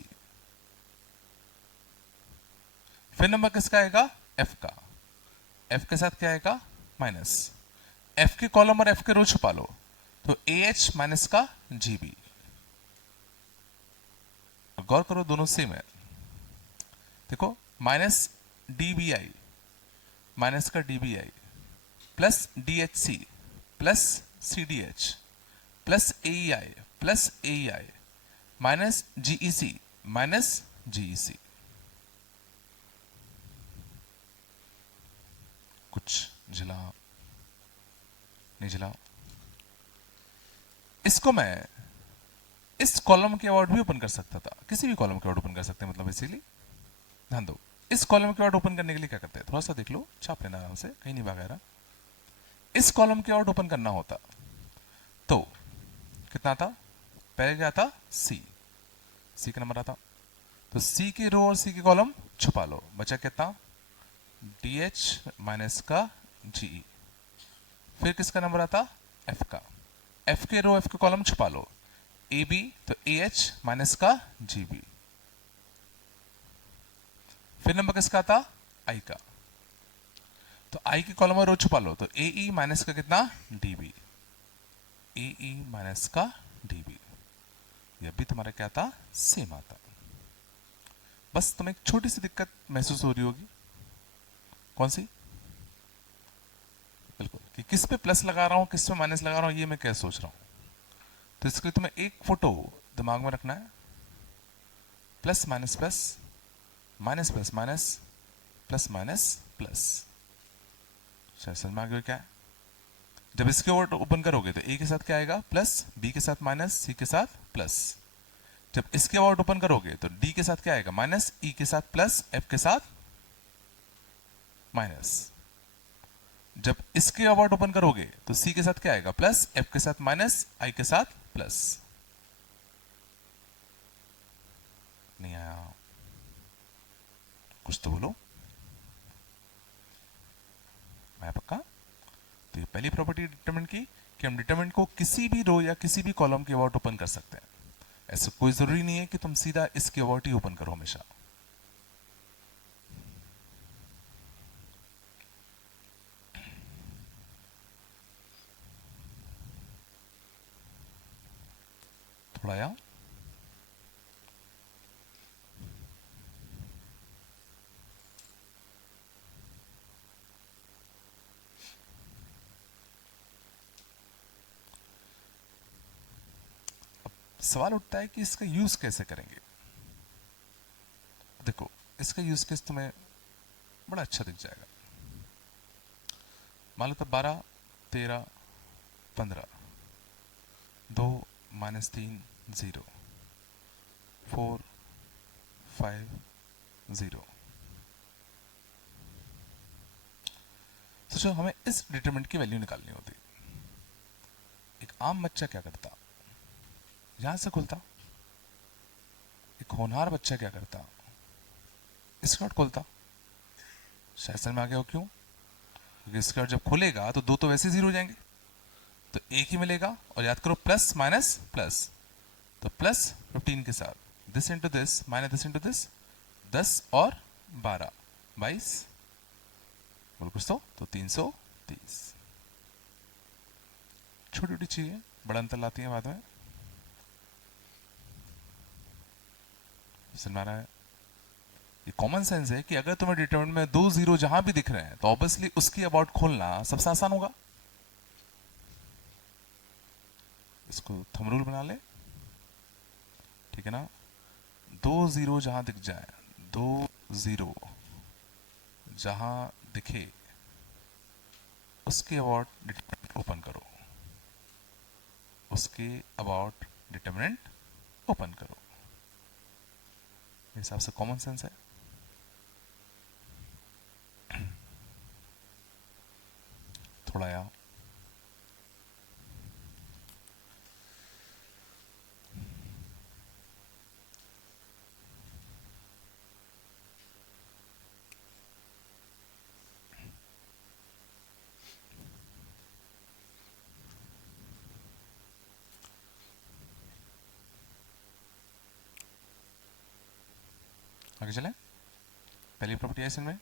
फिर नंबर किसका आएगा, F का, F के साथ क्या आएगा, माइनस, F के कॉलम और F के रो छुपा लो, तो AH माइनस का GB। गौर करो दोनों सेम है, देखो माइनस DBI माइनस का DBI plus DHC plus CDH plus AEI plus AEI minus GEC minus GEC। कुछ जिला नहीं जिला, इसको मैं इस कॉलम के अबाउट भी ओपन कर सकता था, किसी भी कॉलम के अबाउट ओपन कर सकते हैं, मतलब इसीलिए ध्यान दो, इस कॉलम के अबाउट ओपन करने के लिए क्या करते हैं, थोड़ा सा देख लो, छाप लेना आराम से, कहीं नहीं भागा रहा। इस कॉलम के अबाउट ओपन करना होता तो कितना था, पहले क्या था, सी का नंबर आता, तो सी के रो और सी के कॉलम छुपा लो, बचा कितना, DH माइनस का GE। फिर किसका नंबर आता, F का, F के रो F के कॉलम छुपा लो, AB, तो AH माइनस का GB। फिर नंबर किसका आता, I का, तो I के कॉलम और रो छुपा लो, तो AE माइनस का कितना, DB, AE माइनस का DB। ये भी तुम्हारा क्या था, सेम आता। बस तुम्हें एक छोटी सी दिक्कत महसूस हो रही होगी, कौन सी, बिल्कुल, कि किस पे प्लस लगा रहा हूं किस पे माइनस लगा रहा हूं, ये मैं क्या सोच रहा हूं। तो इसके लिए तुम्हें एक फोटो दिमाग में रखना है, plus minus plus, minus plus minus, plus minus plus. समझ में आ गया क्या है, जब इसके ओवर ओपन करोगे तो ए के साथ क्या आएगा प्लस, बी के साथ माइनस, सी के साथ प्लस। जब इसके ओवर ओपन करोगे तो डी के साथ क्या आएगा माइनस, ई के साथ प्लस, एफ के साथ माइनस। जब इसके अबाउट ओपन करोगे तो सी के साथ क्या आएगा प्लस, एफ के साथ माइनस, आई के साथ प्लस। नहीं आया, कुछ तो बोलो। मैं पक्का। तो ये पहली प्रॉपर्टी डिटरमिनेंट की कि हम डिटरमिनेंट को किसी भी रो या किसी भी कॉलम के अबाउट ओपन कर सकते हैं। ऐसा कोई जरूरी नहीं है कि तुम सीधा इसके अबाउट ही ओपन करो हमेशा। थोड़ा या सवाल उठता है कि इसका यूज कैसे करेंगे। देखो इसका यूज केस तुम्हें बड़ा अच्छा दिख जाएगा। मान लो तो 12, 13, 15, 2 माइनस 3 0, 4 5 0। सोचो हमें इस डिटरमिनेंट की वैल्यू निकालनी होती। एक आम बच्चा क्या करता, यहां से खुलता। एक होनहार बच्चा क्या करता, स्कर्ट खोलता। शायद समझ में आ गया हो क्यों? क्योंकि स्कर्ट जब खुलेगा तो दो तो वैसे जीरो हो जाएंगे, तो एक ही मिलेगा। और याद करो प्लस माइनस प्लस, तो प्लस 15 के साथ this into this minus this into this, 10 और 12 22, बोल कुछ तो 330। छोटी छोटी चीजें बड़ा अंतर लाती हैं बाद में। समझ में आ रहा है? ये कॉमन सेंस है कि अगर तुम्हें डिटरमिनेंट में 2 जीरो जहां भी दिख रहे हैं तो ऑब्वियसली उसकी अबाउट खोलना सबसे आसान होगा। इसको थंब रूल बना ले, ठीक है ना। 2 जीरो जहां दिख जाए, 2 जीरो जहां दिखे उसके अबाउट डिटरमिनेंट ओपन करो, उसके अबाउट डिटरमिनेंट ओपन करो। मेरे हिसाब से कॉमन सेंस है। थोड़ा या आगे चले। पहली प्रॉपर्टी है इसमें,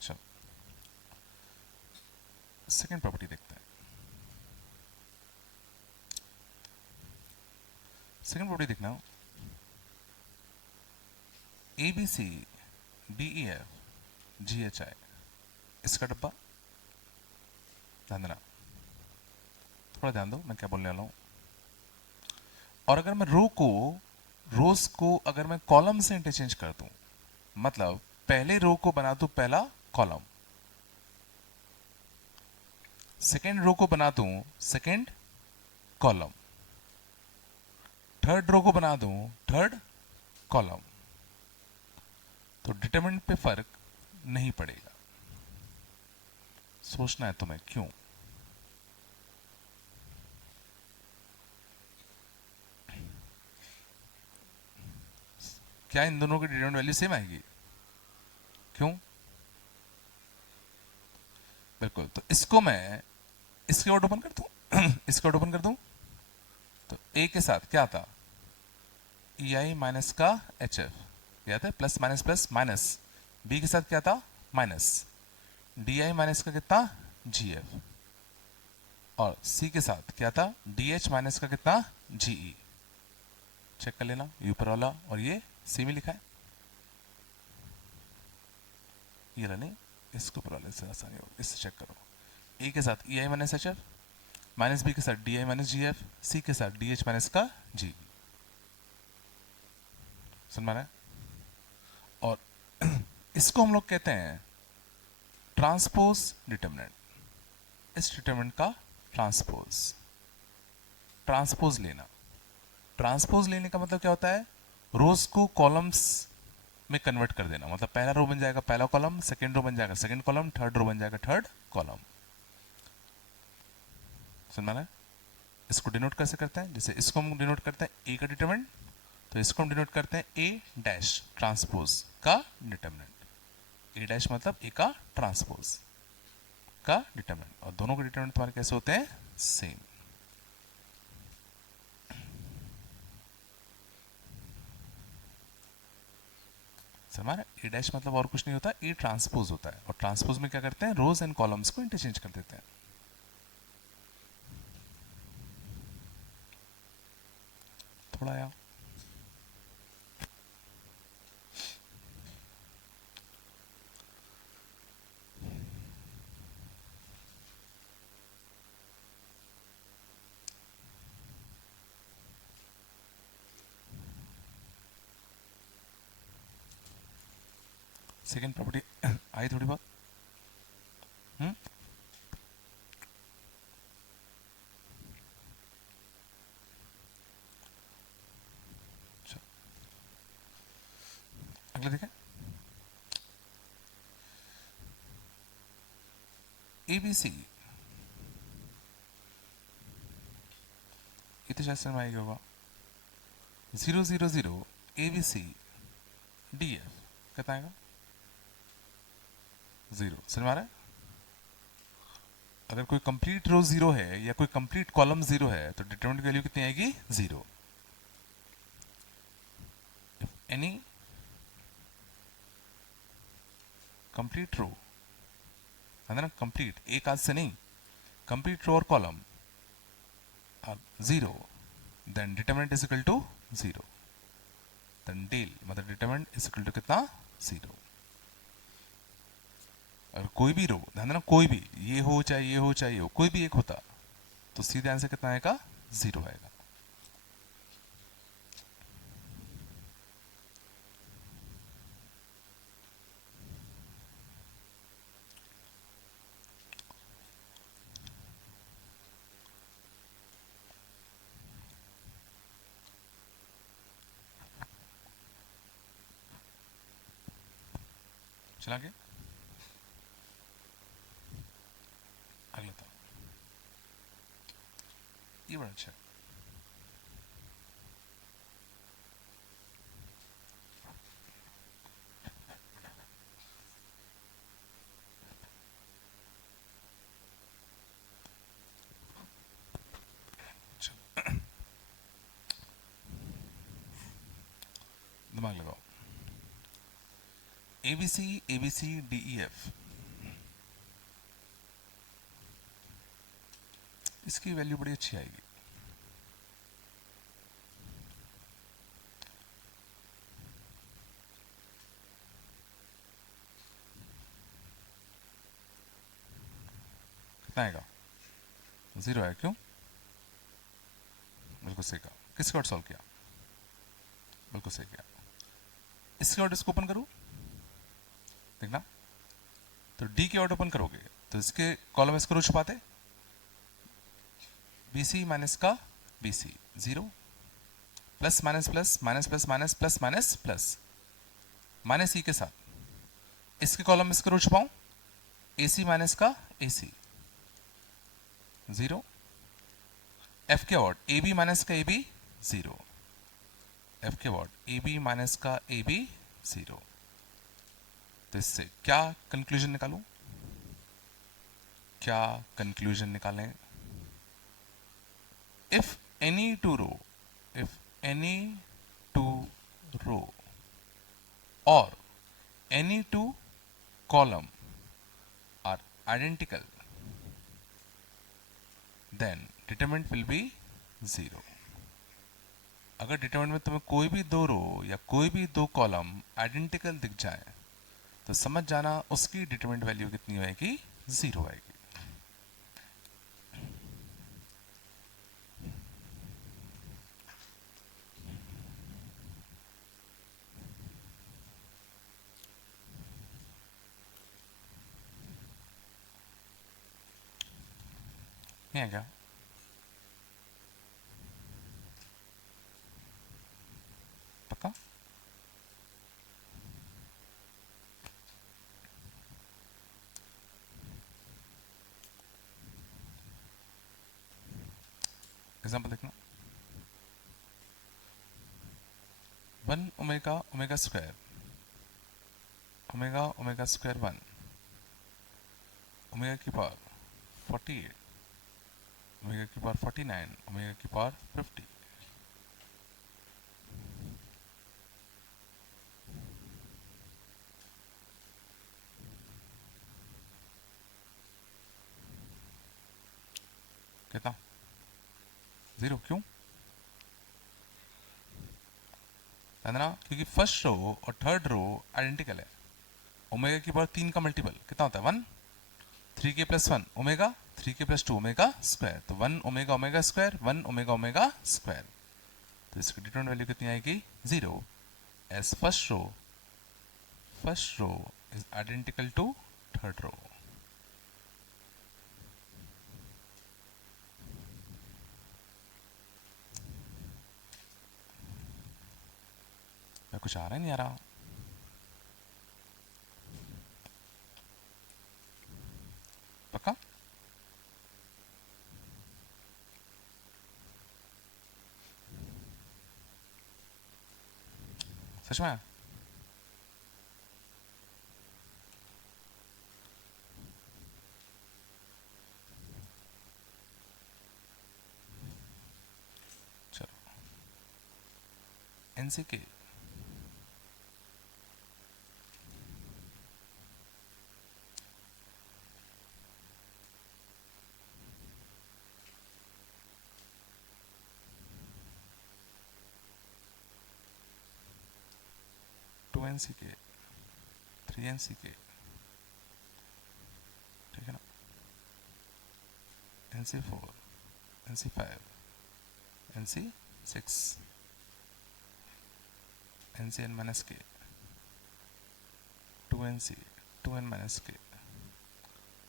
चलो सेकेंड प्रॉपर्टी देखते हैं। सेकेंड प्रॉपर्टी देखना, A B C D E F G H I, इसका डब्बा। ध्यान देना, थोड़ा ध्यान दो मैं क्या बोलने वाला हूं। और अगर मैं रोज को अगर मैं कॉलम से इंटरचेंज कर दूं, मतलब पहले रो को बना दूं पहला कॉलम, सेकेंड रो को बना दूं सेकेंड कॉलम, थर्ड रो को बना दूं थर्ड कॉलम, तो डिटरमिनेंट पे फर्क नहीं पड़ेगा। सोचना है तुम्हें क्यों। क्या इन दोनों की डिटरमिनेंट वैल्यू सेम आएगी? क्यों? बिल्कुल। तो इसको मैं इसके आउट ओपन कर दूं इसके आउट ओपन कर दूं तो ए के साथ क्या था, ई आई माइनस का एच एफ, याद है plus minus plus minus. B के साथ क्या था माइनस, डी आई माइनस का कितना जी एफ, और सी के साथ क्या था डी एच माइनस का कितना जी ई। चेक कर लेना, ये ऊपर वाला और ये सी में लिखा है, ये रहा नहीं, इसको ऊपर वाले से आसानी होगी, इससे चेक करो। ए के साथ E I minus H F, minus B के साथ D I minus G F, C के साथ डी एच माइनस का जी। समझ में आ रहा है? और इसको हम लोग कहते हैं ट्रांसपोज डिटरमिनेंट। इस डिटरमिनेंट का ट्रांसपोज, ट्रांसपोज लेना। ट्रांसपोज लेने का मतलब क्या होता है, रोज को कॉलम्स में कन्वर्ट कर देना। मतलब पहला रो बन जाएगा पहला कॉलम, सेकंड रो बन जाएगा सेकंड कॉलम, थर्ड रो बन जाएगा थर्ड कॉलम। समझ में? इसको डिनोट कैसे करते हैं, जैसे इसको हम डिनोट करते हैं ए का डिटरमिनेंट, तो इसको हम डिनोट करते हैं ए डैश ट्रांसपोज का डिटरमिनेंट। ए डैश मतलब ए का ट्रांसपोज का डिटरमिनेंट, और दोनों के डिटरमिनेंट तुम्हारे कैसे होते हैं, सेम। हमारा ए डैश मतलब और कुछ नहीं होता, ए ट्रांसपोज होता है। और ट्रांसपोज में क्या करते हैं, रोज एंड कॉलम्स को इंटरचेंज कर देते हैं। थोड़ा आया। सेकेंड प्रॉपर्टी आई थोड़ी बहुत। अगला देखें, एबीसी, ये तो शायद समझ में आएगा होगा। 0 0 0 एबीसी डीएफ कितना आएगा, 0। समझ में आ रहा है? अगर कोई कंप्लीट रो 0 है या कोई कंप्लीट कॉलम 0 है तो डिटरमिनेंट वैल्यू कितनी आएगी, 0। एनी कंप्लीट रो, है ना, कंप्लीट एक आज से नहीं, कंप्लीट रो और column 0, then determinant is equal to 0। Then del मतलब डिटरमिनेंट इज इक्वल टू कितना, 0। अगर कोई भी रो, ध्यान देना, कोई भी, ये हो चाहे ये हो चाहे ये हो, कोई भी एक होता तो सीधे आंसर कितना आएगा, 0 आएगा। चला गया अगला था, ये बड़ा अच्छा है। दिमाग लगाओ, एबीसी एबीसी डीईएफ, इसकी वैल्यू बड़ी अच्छी आएगी। कितना आएगा, 0 है। क्यों, बिल्कुल सही कहा। किसके और सॉल्व किया, बिल्कुल सही किया। इसके और इसको ओपन करो, देखना, तो डी के ऑर्ड ओपन करोगे तो इसके कॉलम इसको रो छुपाते, बीसी माइनस का BC 0, plus minus plus minus plus minus plus minus plus minus E के साथ इसके कॉलम इसको रो छुपाऊं, एसी माइनस का एसी 0, एफ के ऑर्ड ए बी माइनस का ए बी 0, एफ के ऑर्ड ए बी माइनस का ए बी 0। तो इससे क्या कंक्लूजन निकालूं, क्या कंक्लूजन निकालें, if any two row, if any two row or any two column are identical, then determinant will be 0। अगर डिटरमिनेंट में तुम्हें कोई भी दो रो या कोई भी दो कॉलम आइडेंटिकल दिख जाए तो समझ जाना उसकी डिटरमिनेंट वैल्यू कितनी आएगी, 0 आएगी। नहीं है क्या? पक्का? एग्जाम्पल देखना, 1 omega omega square, omega omega square 1, omega की पावर 48, ओमेगा की पावर 49, ओमेगा की पावर 50। कितना? 0। क्यों? ना, क्योंकि फर्स्ट रो और थर्ड रो आइडेंटिकल है। ओमेगा की पावर 3 का मल्टीपल कितना होता है? 1। 3k plus 1 omega, 3k plus 2 omega square, तो 1 omega omega square, 1 omega omega square. तो इसकी डिटरमिनेंट वैल्यू कितनी आएगी? 0, as first row is identical to third row. मैं कुछ आ रहा ही नहीं आ रहा। पक्का? सच में? चलो, एनसीके 2 NCK 3 NCK, ठीक है ना? NC4 NC5 NC6 NCn minus K 2NC 2n minus K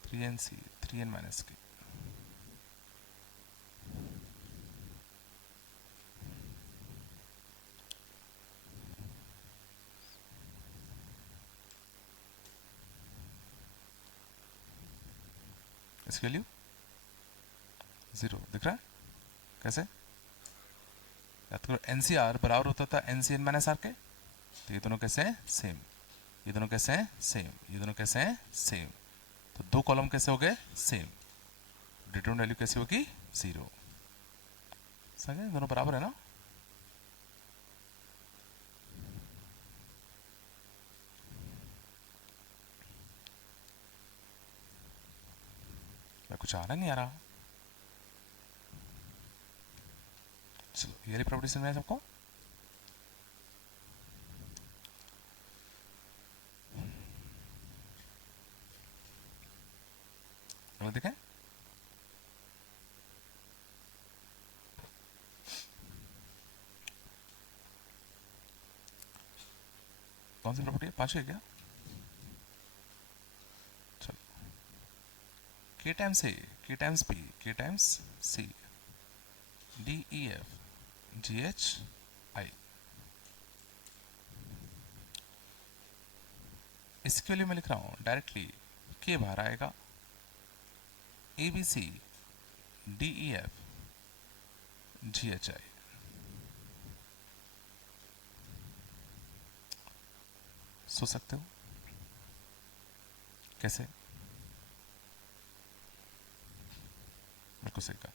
3NC 3n minus K। इसके लिए 0 दिख रहा है? कैसे? याद करो, NCR बराबर होता था NCn माइनस आर के। तो ये दोनों कैसे हैं? सेम। ये दोनों कैसे हैं? सेम। ये दोनों कैसे हैं? सेम। तो दो कॉलम कैसे हो गए? सेम। डिटरमिनेंट वैल्यू कैसी होगी? 0। समझे? दोनों बराबर है ना? या कुछ आ रहा नहीं आ रहा? चलो, ये वाली प्रॉपर्टी समझ में आया सबको? देखें, कौन सी प्रॉपर्टी है? 5 है क्या? चलो, K times A, K times B, K times C, D E F G H I। इसके लिए मैं लिख रहा हूं डायरेक्टली, K बाहर आएगा, A B C D E F G H I। सोच सकते हो कैसे? बिल्कुल सही कहा।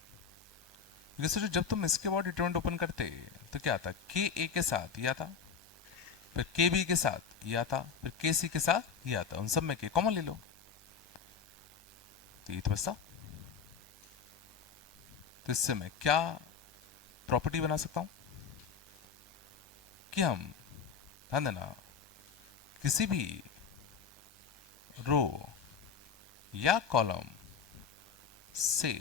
क्योंकि सोचो, जब तुम इसके बाद डिटरमिनेंट ओपन करते तो क्या आता? के ए के साथ ये आता, फिर के बी के साथ ये आता, फिर के सी के साथ ये आता। उन सब में के कॉमन ले लो, तो ये तो बचता। तो इससे मैं क्या प्रॉपर्टी बना सकता हूं कि हम, ध्यान देना, किसी भी रो या कॉलम से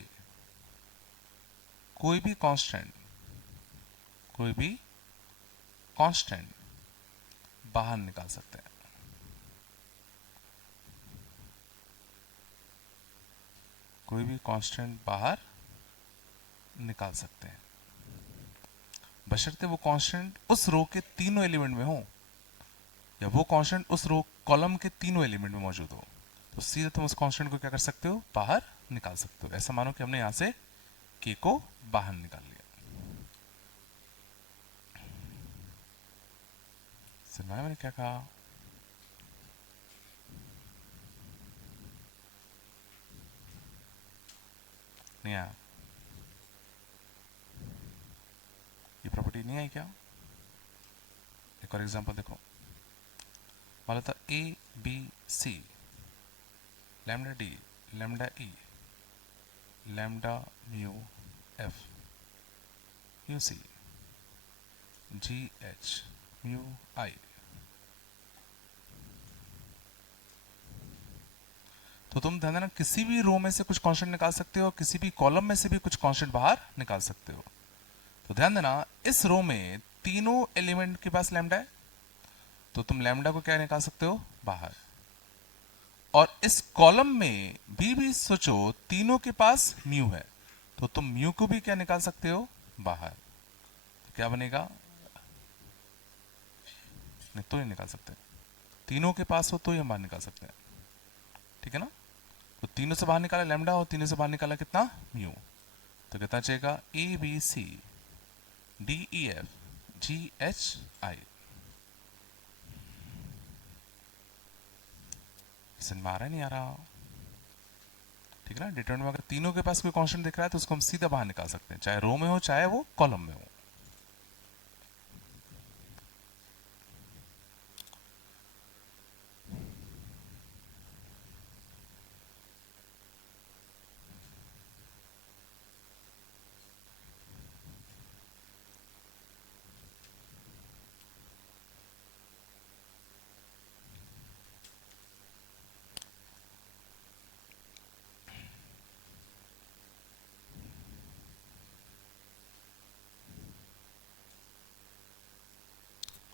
कोई भी कांस्टेंट बाहर निकाल सकते हैं। कोई भी कांस्टेंट बाहर निकाल सकते हैं, बशर्ते वो कांस्टेंट उस रो के तीनों एलिमेंट में हो, या वो कांस्टेंट उस रो कॉलम के तीनों एलिमेंट में मौजूद हो। तो सीधे तुम उस कांस्टेंट को क्या कर सकते हो, बाहर निकाल सकते हो। ऐसा मानो कि हमने यहां से के को बाहर निकाल लिया। समझ में मैंने क्या कहा? नहीं आया? ये प्रॉपर्टी नहीं आई क्या? एक और एग्जांपल देखो, मान था A B C, lambda D, lambda E, lambda mu F, mu C, G H, mu I. तो तुम ध्यान देना, किसी भी रो में से कुछ कांस्टेंट निकाल सकते हो, किसी भी कॉलम में से भी कुछ कांस्टेंट बाहर निकाल सकते हो। तो ध्यान देना, इस रो में तीनों एलिमेंट के पास लैम्डा है, तो तुम लैम्डा को क्या निकाल सकते हो, बाहर। और इस कॉलम में भी सोचो, तीनों के पास म्यू है, तो तुम म्यू को भी क्या निकाल सकते हो, बाहर। तो क्या बनेगा? नहीं तो नहीं निकाल सकते, तीनों के पास हो तो ही हम बाहर निकाल सकते हैं, ठीक है ना? तो तीनों से बाहर निकाला लैम्डा, और तीनों से बाहर निकाला कितना, म्यू। तो कितना चाहिएगा, A B C D E F G H I. समझ में आ रहा है नहीं आ रहा? ठीक है ना? डिटरमिनेंट में अगर तीनों के पास कोई कांस्टेंट दिख रहा है तो उसको हम सीधा बाहर निकाल सकते हैं, चाहे रो में हो चाहे वो कॉलम में हो।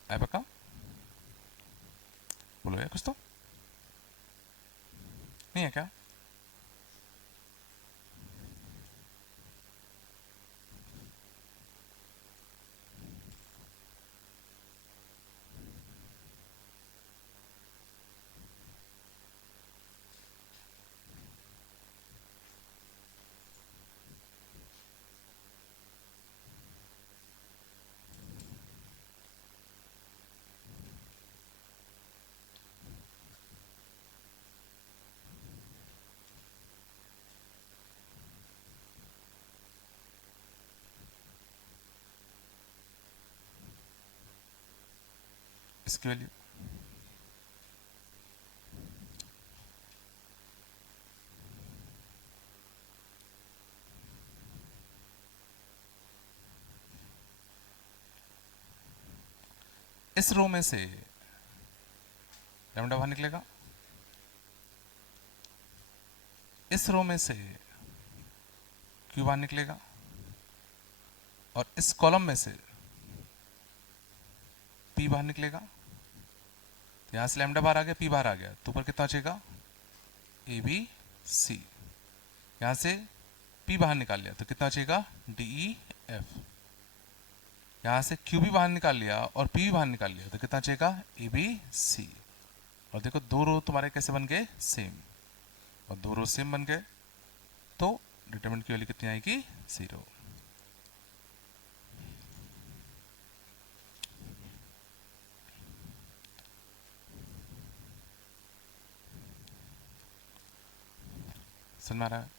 आए पक्का? बोलो यार कुछ तो नहीं है क्या? इसकी वैल्यू इस रो में से लैम्डा बाहर निकलेगा, इस रो में से क्यू बाहर निकलेगा, और इस कॉलम में से पी बाहर निकलेगा। तो यहां से लैम्डा बाहर आ गया, पी बाहर आ गया, तो ऊपर कितना बचेगा, ए बी सी। यहां से पी बाहर निकाल लिया तो कितना बचेगा, डी ई एफ। यहां से क्यू भी बाहर निकाल लिया और पी भी बाहर निकाल लिया तो कितना बचेगा, ए बी सी। और देखो दो रो तुम्हारे कैसे बन गए, सेम, और दो रो सेम बन गए, तो डिटरमिनेंट की वैल्यू कितनी आएगी, 0। समझ में आ रहा है?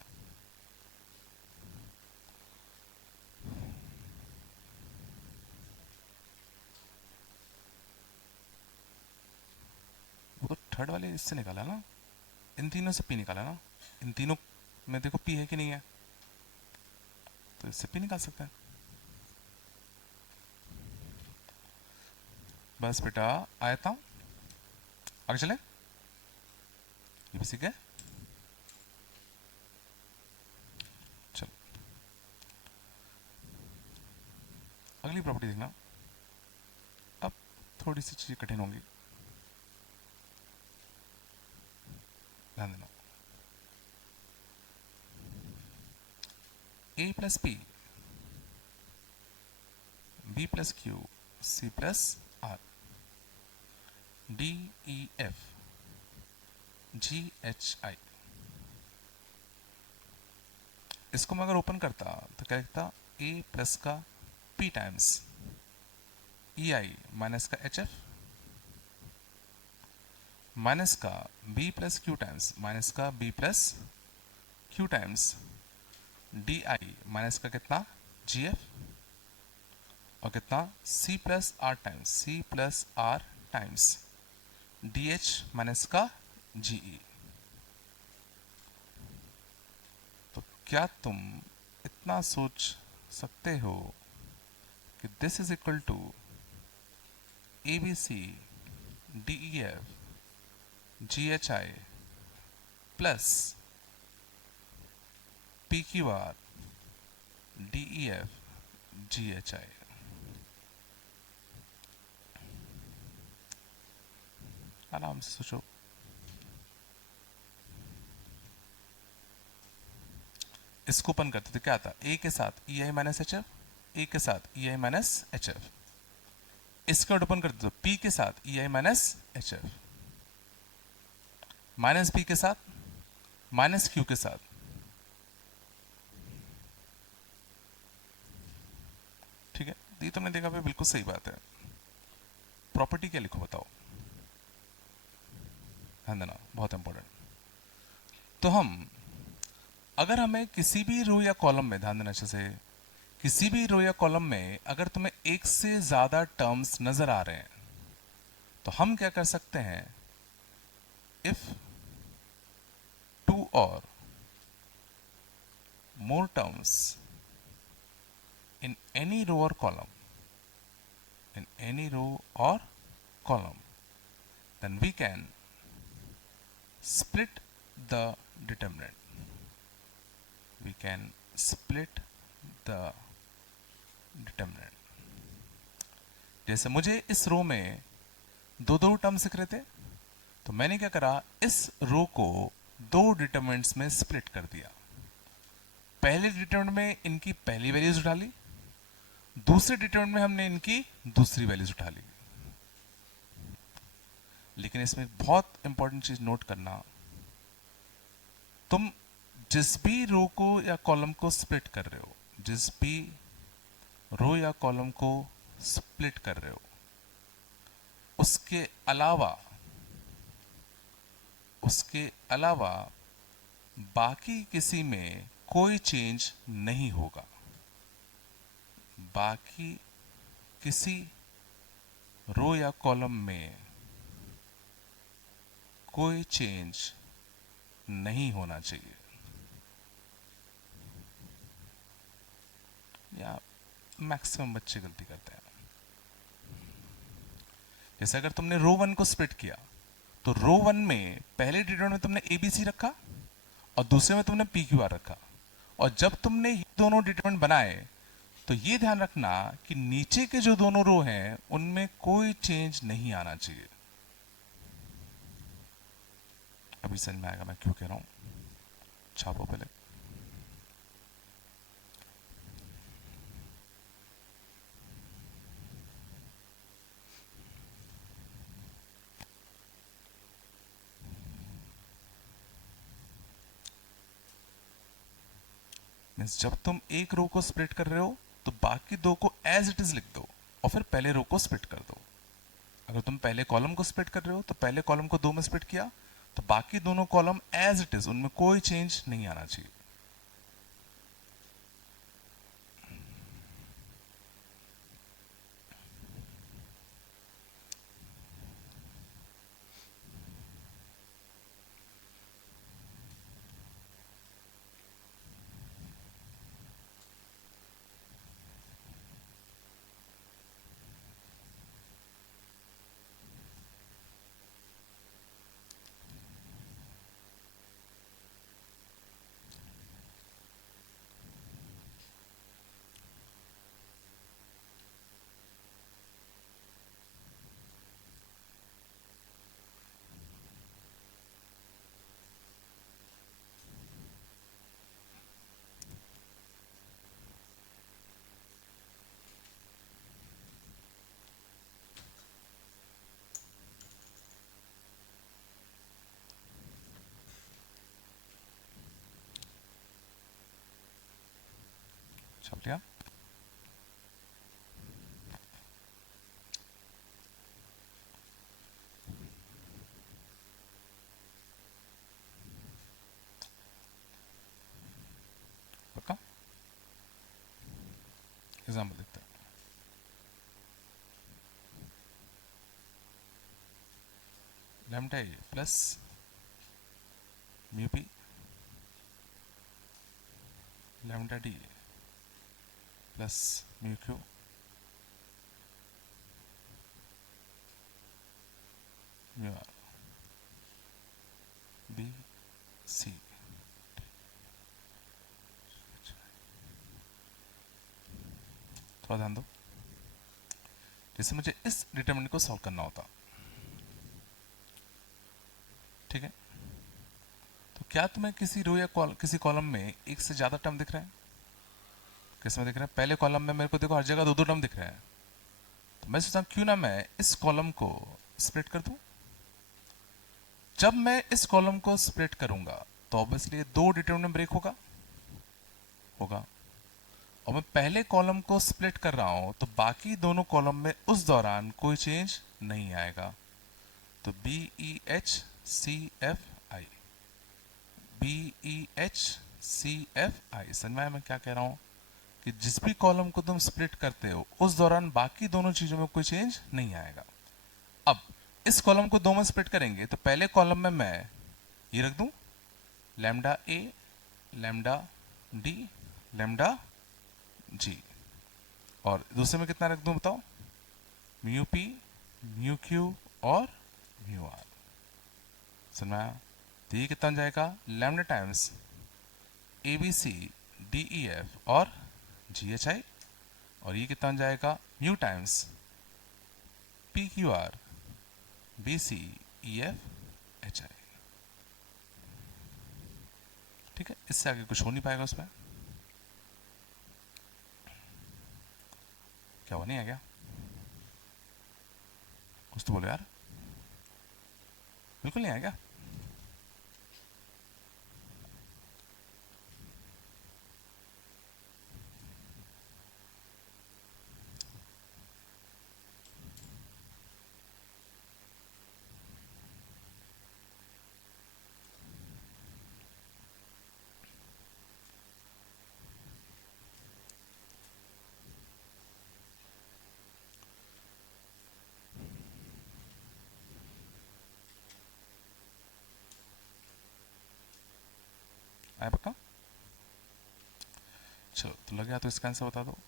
वो तो थर्ड वाले इससे निकाला ना, इन तीनों से पी निकाला ना, इन तीनों में देखो पी है कि नहीं है, तो इससे पी निकाल सकते हैं। बस बेटा आया था, आगे चले, ये भी सीख गए। चलो अगली प्रॉपर्टी देखना, अब थोड़ी सी चीजें कठिन होंगी, ध्यान देना। a plus P B plus Q, C plus R, D E F, G H I। इसको मैं अगर ओपन करता तो क्या लिखता, A प्लस का P times E I minus का H F माइनस का B plus Q times minus का B plus Q times D I minus का कितना जी एफ और कितना C plus R times C plus R times D H minus का G ई। तो क्या तुम इतना सोच सकते हो कि this is equal to A B C D E F G H I plus P Q R D E F G H I. आराम से सोचो। इसको ओपन करते थे क्या आता, ए के साथ E I minus H F, A के साथ E I minus H F. इसको ओपन करते थे पी के साथ E I minus H F minus P के साथ माइनस क्यू के साथ। ठीक है, ये तुमने देखा भाई बिल्कुल सही बात है। प्रॉपर्टी क्या लिखो बताओ, ध्यान देना बहुत इंपॉर्टेंट। तो हम अगर हमें किसी भी रो या कॉलम में, ध्यान देना अच्छे से, किसी भी रो या कॉलम में अगर तुम्हें एक से ज्यादा टर्म्स नजर आ रहे हैं तो हम क्या कर सकते हैं, इफ टू और मोर टर्म्स इन एनी रो और column, in any row or column, then we can split the determinant. We can split the determinant. जैसे मुझे इस रो में दो दो टर्म्स दिख रहे थे तो मैंने क्या करा, इस रो को दो डिटरमिनेंट्स में स्प्लिट कर दिया। पहले डिटरमिनेंट में इनकी पहली वैल्यूज उठा ली, दूसरे डिटरमिनेंट में हमने इनकी दूसरी वैल्यूज उठा ली। लेकिन इसमें एक बहुत इंपॉर्टेंट चीज नोट करना, तुम जिस भी रो को या कॉलम को स्प्लिट कर रहे हो, जिस भी रो या कॉलम को स्प्लिट कर रहे हो, उसके अलावा बाकी किसी में कोई चेंज नहीं होगा। बाकी किसी रो या कॉलम में कोई चेंज नहीं होना चाहिए। या मैक्सिमम बच्चे गलती करते हैं। जैसे अगर तुमने रो वन को स्प्लिट किया तो रो वन में पहले डिटरमिनेंट में तुमने एबीसी रखा और दूसरे में तुमने पी क्यू आर रखा, और जब तुमने ये दोनों डिटरमिनेंट बनाए तो ये ध्यान रखना कि नीचे के जो दोनों रो हैं उनमें कोई चेंज नहीं आना चाहिए। अभी समझ में आएगा मैं क्यों कह रहा हूं, छापो पहले। मीन्स जब तुम एक रो को स्प्लिट कर रहे हो तो बाकी दो को एज इट इज लिख दो और फिर पहले रो को स्प्लिट कर दो। अगर तुम पहले कॉलम को स्प्लिट कर रहे हो तो पहले कॉलम को दो में स्प्लिट किया तो बाकी दोनों कॉलम एज इट इज, उनमें कोई चेंज नहीं आना चाहिए। छाप लिया। पक्का? एग्जाम्पल देखते हैं। Lambda A plus mu P lambda D plus mu Q mu R B C. थोड़ा ध्यान दो, जैसे मुझे इस डिटरमिनेंट को सॉल्व करना होता, ठीक है, तो क्या तुम्हें किसी रो या किसी कॉलम में एक से ज्यादा टर्म दिख रहा है? किस में दिख रहा है? पहले कॉलम में मेरे को देखो हर जगह दो दो टर्म दिख रहे हैं, तो मैं सोचता हूं क्यों ना मैं इस कॉलम को स्प्लिट कर दूं। जब मैं इस कॉलम को स्प्लिट करूंगा तो ऑब्वियसली दो डिटरमिनेंट ब्रेक होगा होगा और मैं पहले कॉलम को स्प्लिट कर रहा हूं तो बाकी दोनों कॉलम में उस दौरान कोई चेंज नहीं आएगा। तो B E H C F I, B E H C F I. समझ में आया मैं क्या कह रहा हूं? कि जिस भी कॉलम को तुम स्प्लिट करते हो उस दौरान बाकी दोनों चीजों में कोई चेंज नहीं आएगा। अब इस कॉलम को दो में स्प्लिट करेंगे तो पहले कॉलम में मैं ये रख दूं lambda A lambda D lambda G, और दूसरे में कितना रख दूं बताओ? म्यू पी म्यू क्यू और म्यू आर। सुना? तो ये कितना जाएगा? Lambda times A B C D E F और जी एच आई, और ये कितना जाएगा? Mu times P Q R B C E F H I. ठीक है, इससे आगे कुछ हो नहीं पाएगा उसमें। क्या हुआ, नहीं आ गया? कुछ तो बोलो यार, बिल्कुल नहीं आ गया? आया पक्का? चलो, तो लग गया तो इसका आंसर बता दो।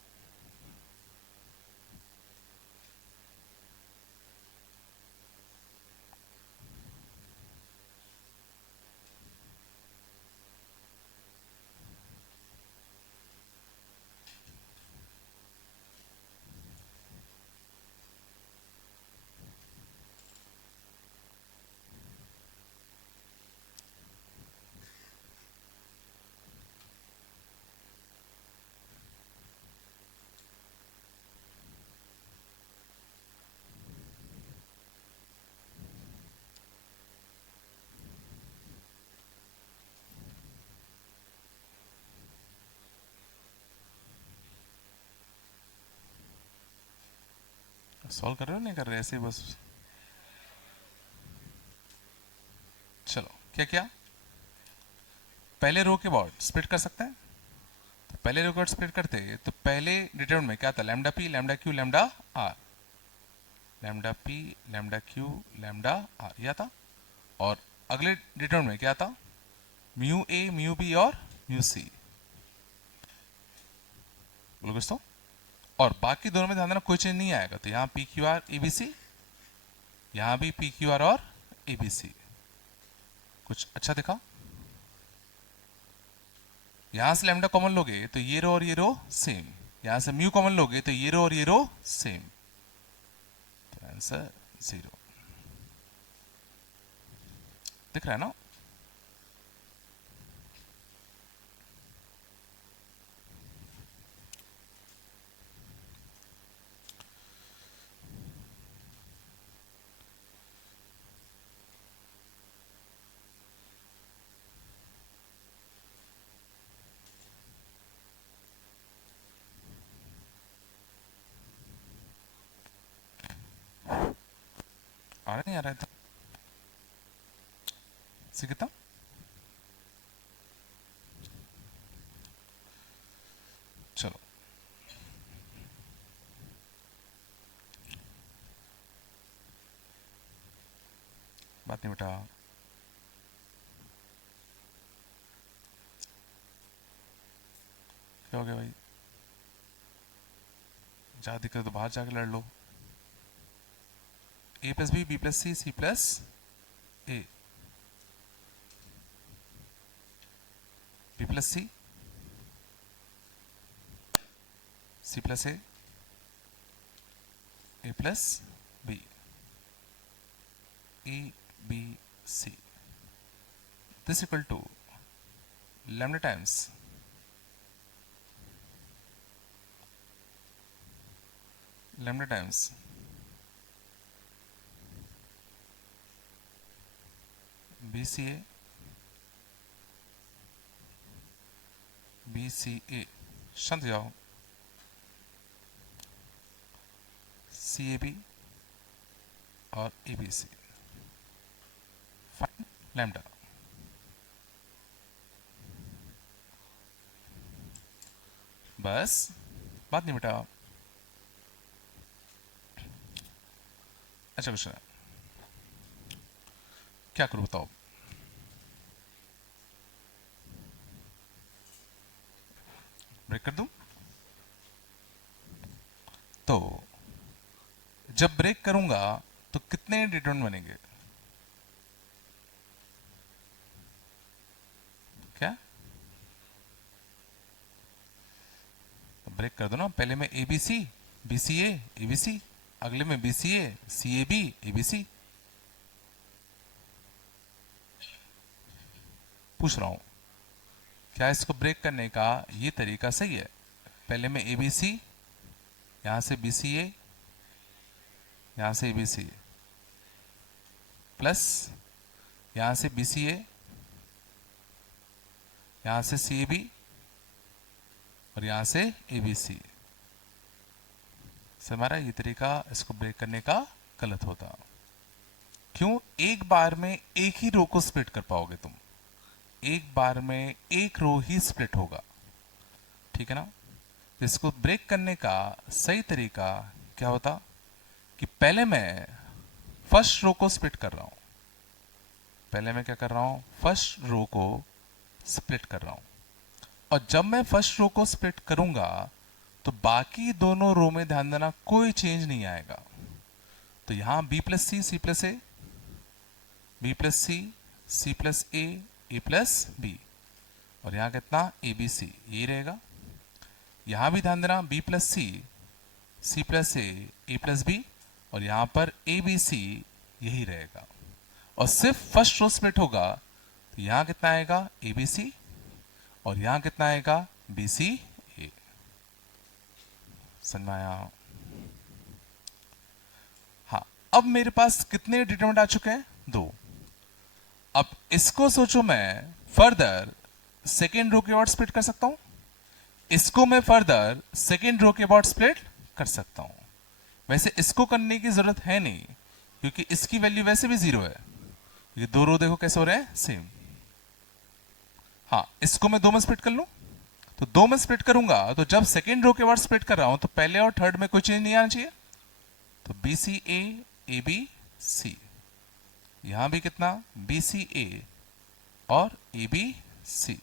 सॉल्व कर रहे हो नहीं कर रहे, ऐसे ही बस? चलो, क्या क्या पहले रो के बाद स्प्लिट कर सकते हैं? तो पहले रो के बाद स्प्लिट करते हैं तो पहले डिटरमिनेंट में क्या था? Lambda P lambda Q lambda R, lambda P lambda Q lambda R, यह था। और अगले डिटरमिनेंट में क्या था? म्यू ए म्यू बी और म्यू सी। बोलो कुछ तो। और बाकी दोनों में ध्यान देना कोई चेंज नहीं आएगा, तो यहाँ P Q R A B C, यहाँ भी पी क्यू आर और ए बी सी। कुछ अच्छा दिखा? यहां से लैम्डा कॉमन लोगे तो ये रो और ये रो सेम, यहां से म्यू कॉमन लोगे तो ये रो और ये रो सेम, तो आंसर 0। दिख रहा है ना? आ रहा नहीं आ रहा है? कितना? चलो बात नहीं बेटा। क्या हो गया भाई? ज्यादा दिक्कत तो बाहर जाके लड़ लो। A plus B plus C plus A, B plus C plus A plus B, A B C, this equal to lambda times B C A, B C A, शांत जाओ, सी ए बी और A B C, fine lambda. बस बात नहीं बेटा। अच्छा question है, क्या करूं बताओ? ब्रेक कर दूं? तो जब ब्रेक करूंगा तो कितने डिटरमिनेंट बनेंगे? क्या? तो ब्रेक कर दो ना, पहले में A B C, B C A B C, अगले में B C A B A B C. पूछ रहा हूं क्या इसको ब्रेक करने का ये तरीका सही है? पहले में ए बी सी, यहां से बी सी ए, यहां से ए बी सी, प्लस यहां से बी सी ए, यहां से सी ए बी और यहां से ए बी सी। से हमारा ये तरीका इसको ब्रेक करने का गलत होता। क्यों? एक बार में एक ही रो को स्प्लिट कर पाओगे तुम, एक बार में एक रो ही स्प्लिट होगा, ठीक है ना? तो इसको ब्रेक करने का सही तरीका क्या होता कि पहले मैं फर्स्ट रो को स्प्लिट कर रहा हूं, पहले मैं क्या कर रहा हूं? फर्स्ट रो को स्प्लिट कर रहा हूं, और जब मैं फर्स्ट रो को स्प्लिट करूंगा तो बाकी दोनों रो में ध्यान देना कोई चेंज नहीं आएगा। तो यहां B plus C plus A, B plus C plus A plus B, और यहां कितना? ए बी सी, यही रहेगा। यहां भी ध्यान देना B plus C plus A plus B, और यहां पर ए बी सी यही रहेगा। और सिर्फ फर्स्ट रो स्प्लिट होगा तो यहां कितना आएगा? ए बी सी, और यहां कितना आएगा? बी सी ए। समझ में आया? हाँ, अब मेरे पास कितने डिटरमिनेंट आ चुके हैं? 2। अब इसको सोचो, मैं फर्दर सेकेंड रो के अबाउट स्प्लिट कर सकता हूं, इसको मैं फर्दर सेकेंड रो के अबाउट स्प्लिट कर सकता हूं। वैसे इसको करने की जरूरत है नहीं, क्योंकि इसकी वैल्यू वैसे भी 0 है। ये दो रो देखो कैसे हो रहे हैं? सेम। हाँ, इसको मैं 2 में स्प्लिट कर लूं, तो 2 में स्प्लिट करूंगा तो जब सेकेंड रो के बाद स्प्लिट कर रहा हूं तो पहले और थर्ड में कोई चेंज नहीं आना चाहिए। तो बी सी ए बी सी, यहां भी कितना? बी सी ए और ए बी सी।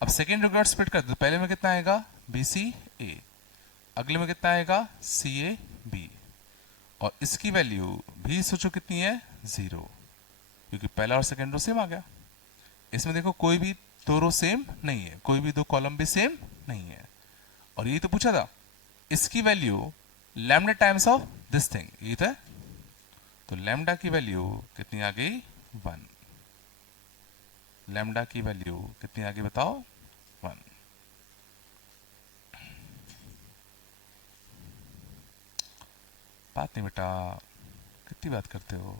अब सेकेंड रो के बाद स्प्लिट कर दो, पहले में कितना आएगा? बी सी ए, अगले में कितना आएगा? सी ए बी, और इसकी वैल्यू भी सोचो कितनी है? 0, क्योंकि पहला और सेकेंड रो सेम आ गया। इसमें देखो कोई भी दो रो सेम नहीं है, कोई भी दो कॉलम भी सेम नहीं है, और यही तो पूछा था। इसकी value lambda times of this thing, ये था। तो लैम्डा की वैल्यू कितनी आ गई? 1। लैम्डा की वैल्यू कितनी आ गई बताओ? 1। बात नहीं बेटा, कितनी बात करते हो?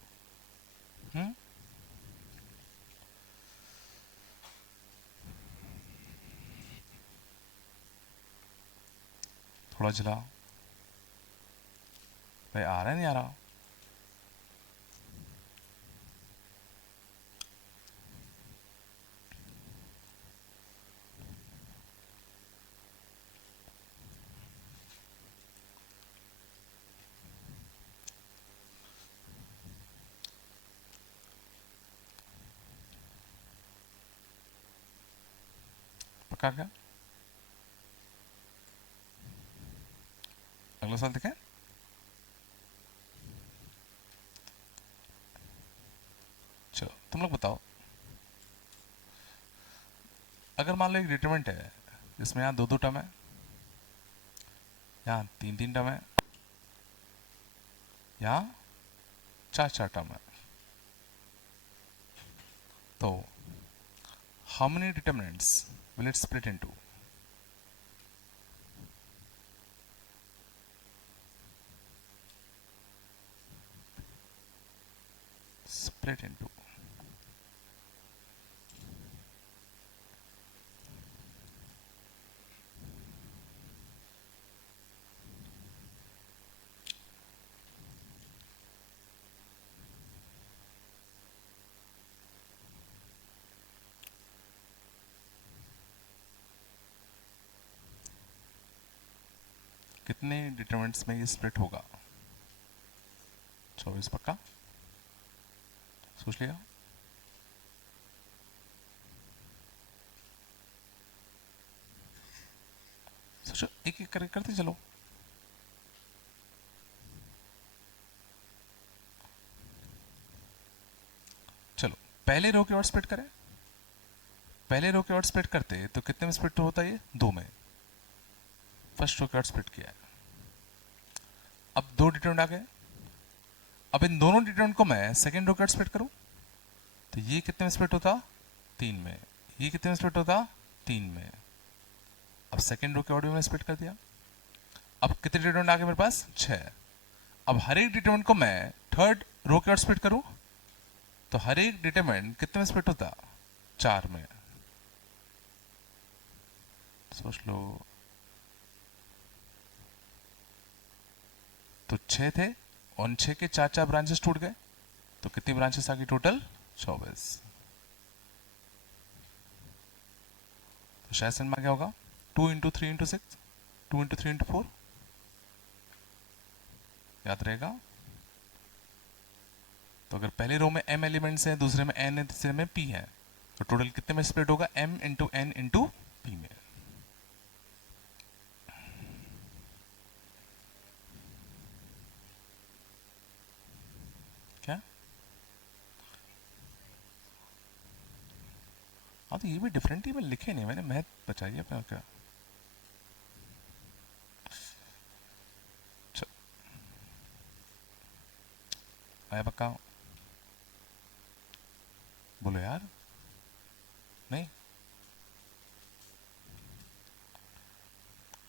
थोड़ा जला भाई, आ रहा है नहीं आ रहा? पक्का क्या? अगला सवाल देखें। चलो तुम लोग बताओ, अगर मान लो एक डिटरमिनेंट है जिसमें यहाँ दो दो टर्म है, यहाँ तीन तीन टर्म है, यहाँ चार चार टर्म है, तो how many determinants will it split into? Split into कितने डिटरमिनेंट्स में ये स्प्लिट होगा? 24 पक्का? सोच लिया? सोचो, एक एक करके करते चलो। चलो पहले रो के और स्प्लिट करें। पहले रो के और स्प्लिट करते तो कितने में स्प्लिट होता है? ये दो में। फर्स्ट रो के और स्प्लिट किया है, अब दो डिटरमिनेंट आ गए। अब इन दोनों डिटरमिनेंट को मैं सेकंड रो के और स्प्लिट करूं तो ये कितने में स्प्लिट होता? तीन में। ये कितने में स्प्लिट होता? तीन में। अब सेकंड रो के और में स्प्लिट कर दिया। अब कितने डिटरमिनेंट आ गए मेरे पास? 6। अब हर एक डिटरमिनेंट को मैं थर्ड रो के और स्प्लिट करूं तो हर एक डिटरमिनेंट कितने में स्प्लिट होता? 4 में। सोच लो, तो 6 थे और 6 के 4 ब्रांचेस टूट गए, तो कितनी ब्रांचेस आ गई टोटल? 24। तो शायद समझ में क्या होगा? 2 इंटू 3 इंटू 6, 2 इंटू 3 इंटू 4, याद रहेगा? तो अगर पहले रो में m एलिमेंट्स हैं, दूसरे में n है, तीसरे में p है, तो टोटल कितने में स्प्लिट होगा? m into n into p में। क्या? हाँ तो ये भी डिफरेंट ही मैं लिखे नहीं, मैंने मैथ बचाई अपना क्या। आया पक्का? बोलो यार। नहीं,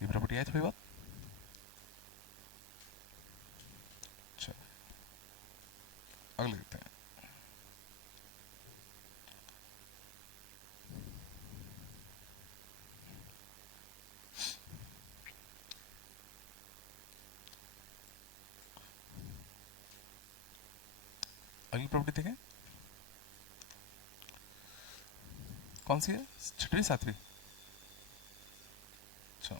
ये प्रॉपर्टी आई थोड़ी बात। चलो अगले देखते हैं। अगली प्रॉपर्टी देखें, कौन सी है? छठवीं सातवीं? अच्छा,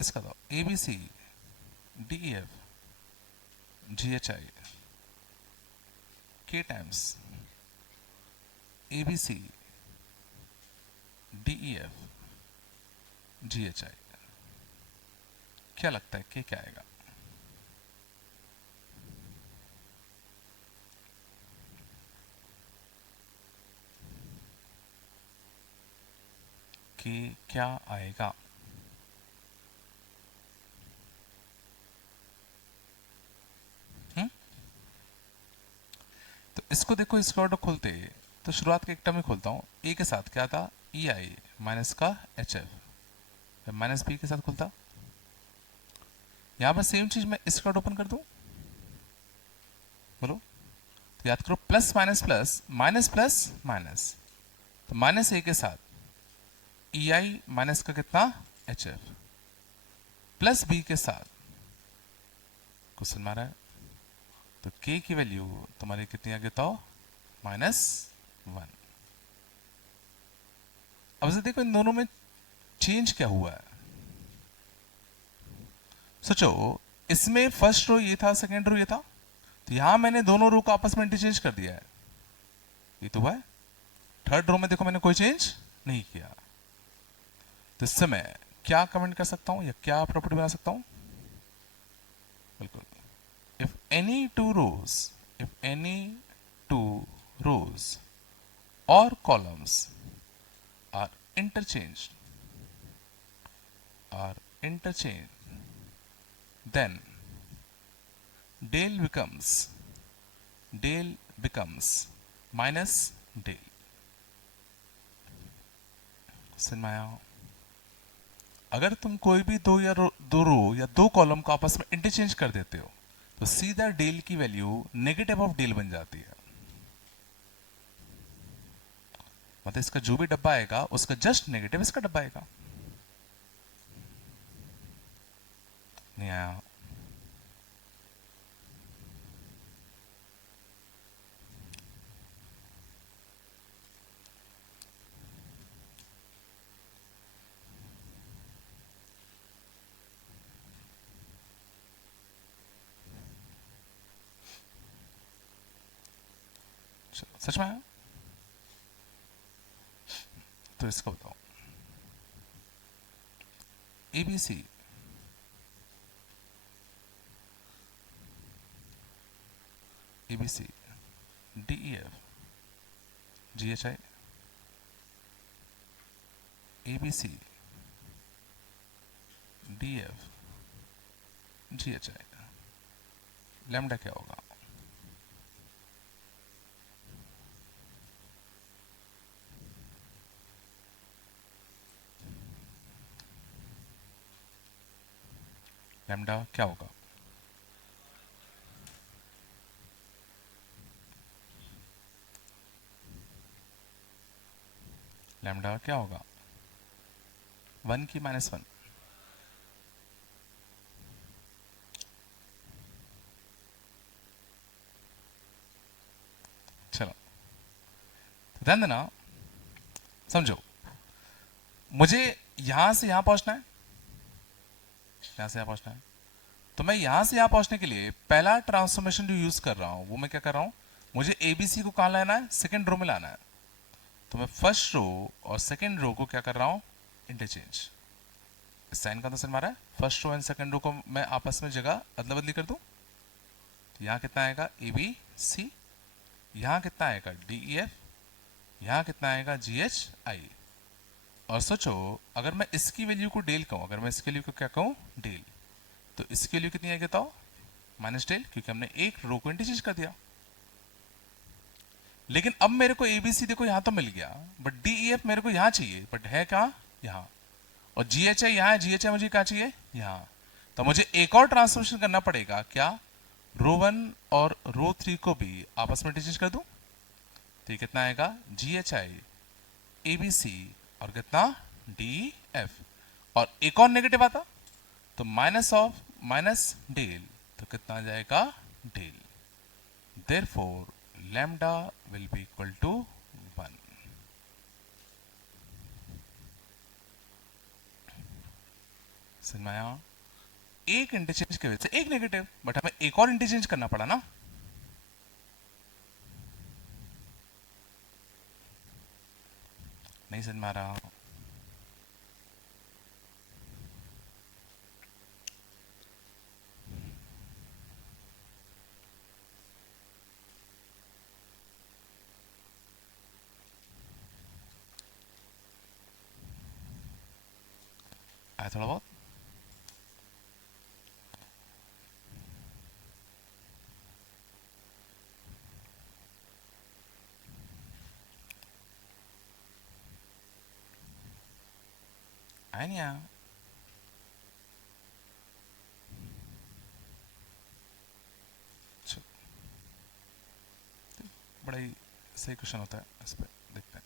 इसका दो A B C D E F G H I के times A B C D E F G H I, क्या लगता है के क्या आएगा? के क्या आएगा? तो इसको देखो, इसको ऑर्डर खोलते तो शुरुआत के एक टर्म में खोलता हूँ, ए के साथ क्या था? ई आई माइनस का एच एफ, माइनस बी के साथ खुलता। यहां पर सेम चीज मैं इसका ओपन कर दूं, बोलो। तो याद करो, plus minus plus minus plus minus, तो माइनस ए के साथ ई आई माइनस का कितना? एच एफ, प्लस बी के साथ क्वेश्चन मारा है, तो के की वैल्यू तुम्हारी कितनी आ गई? तो -1। अब से देखो इन दोनों में चेंज क्या हुआ है। सोचो, इसमें फर्स्ट रो ये था, सेकेंड रो ये था, तो यहां मैंने दोनों रो को आपस में इंटरचेंज कर दिया है। ये तो हुआ है। थर्ड रो में देखो मैंने कोई चेंज नहीं किया, तो इससे मैं क्या कमेंट कर सकता हूं या क्या प्रॉपर्टी बना सकता हूं? बिल्कुल, if any two rows, if any two rows or columns are interchanged, are interchanged, then del becomes minus del. समझ में आया? अगर तुम कोई भी दो रो या दो कॉलम को आपस में इंटरचेंज कर देते हो तो सीधा डेल की वैल्यू नेगेटिव ऑफ डेल बन जाती है। मतलब इसका जो भी डब्बा आएगा उसका जस्ट नेगेटिव इसका डब्बा आएगा। नहीं आया? सच में आया? तो इसको बताओ, ABC ABC DEF GHI ABC DF GHI, lambda क्या होगा? लैम्डा क्या होगा? लैम्डा क्या होगा? 1 की -1। चलो तो ध्यान देना, समझो, मुझे यहां से यहां पहुंचना है, यहां से यहां पहुंचना है, तो मैं यहां से यहां पहुंचने के लिए पहला ट्रांसफॉर्मेशन जो यूज कर रहा हूं वो मैं क्या कर रहा हूं, मुझे एबीसी को कहां लाना है? सेकंड रो में लाना है। तो मैं फर्स्ट रो और सेकंड रो को क्या कर रहा हूं? इंटरचेंज। इस साइन का तो सर मारा है, first row and second row को मैं आपस में जगह अदला बदली कर दूं, तो यहां कितना आएगा? ए बी सी, यहां कितना आएगा? डी ई एफ, यहां कितना आएगा? जी एच आई। और सोचो, अगर मैं इसकी वैल्यू को डेल कहूं, अगर मैं इसकी वैल्यू को क्या कहूं? डेल, तो इसकी वैल्यू कितनी आएगी बताओ? माइनस डेल, क्योंकि हमने एक रो को इंटरचेंज कर दिया। लेकिन अब मेरे को एबीसी देखो यहां तो मिल गया, बट डी ई एफ मेरे को यहां चाहिए, बट है कहां? यहां। और जीएचआई यहाँ है, जीएचआई मुझे कहाँ चाहिए? यहाँ। तो मुझे एक और ट्रांसफॉर्मेशन करना पड़ेगा, क्या? रो 1 और रो 3 को भी आपस में इंटरचेंज कर दूं, तो ये कितना आएगा? जीएचआई एबीसी और कितना? D F. और एक और नेगेटिव आता तो माइनस ऑफ माइनस डेल, तो कितना आ जाएगा? Del. Therefore lambda will be equal to 1। समझ में आया? एक इंटरचेंज की वजह से एक नेगेटिव, बट हमें एक और इंटरचेंज करना पड़ा ना। नहीं समझ में आ रहा? आया थोड़ा बहुत? आया नहीं आया? चलो, बड़ा ही सही क्वेश्चन होता है, इस पर देखते हैं।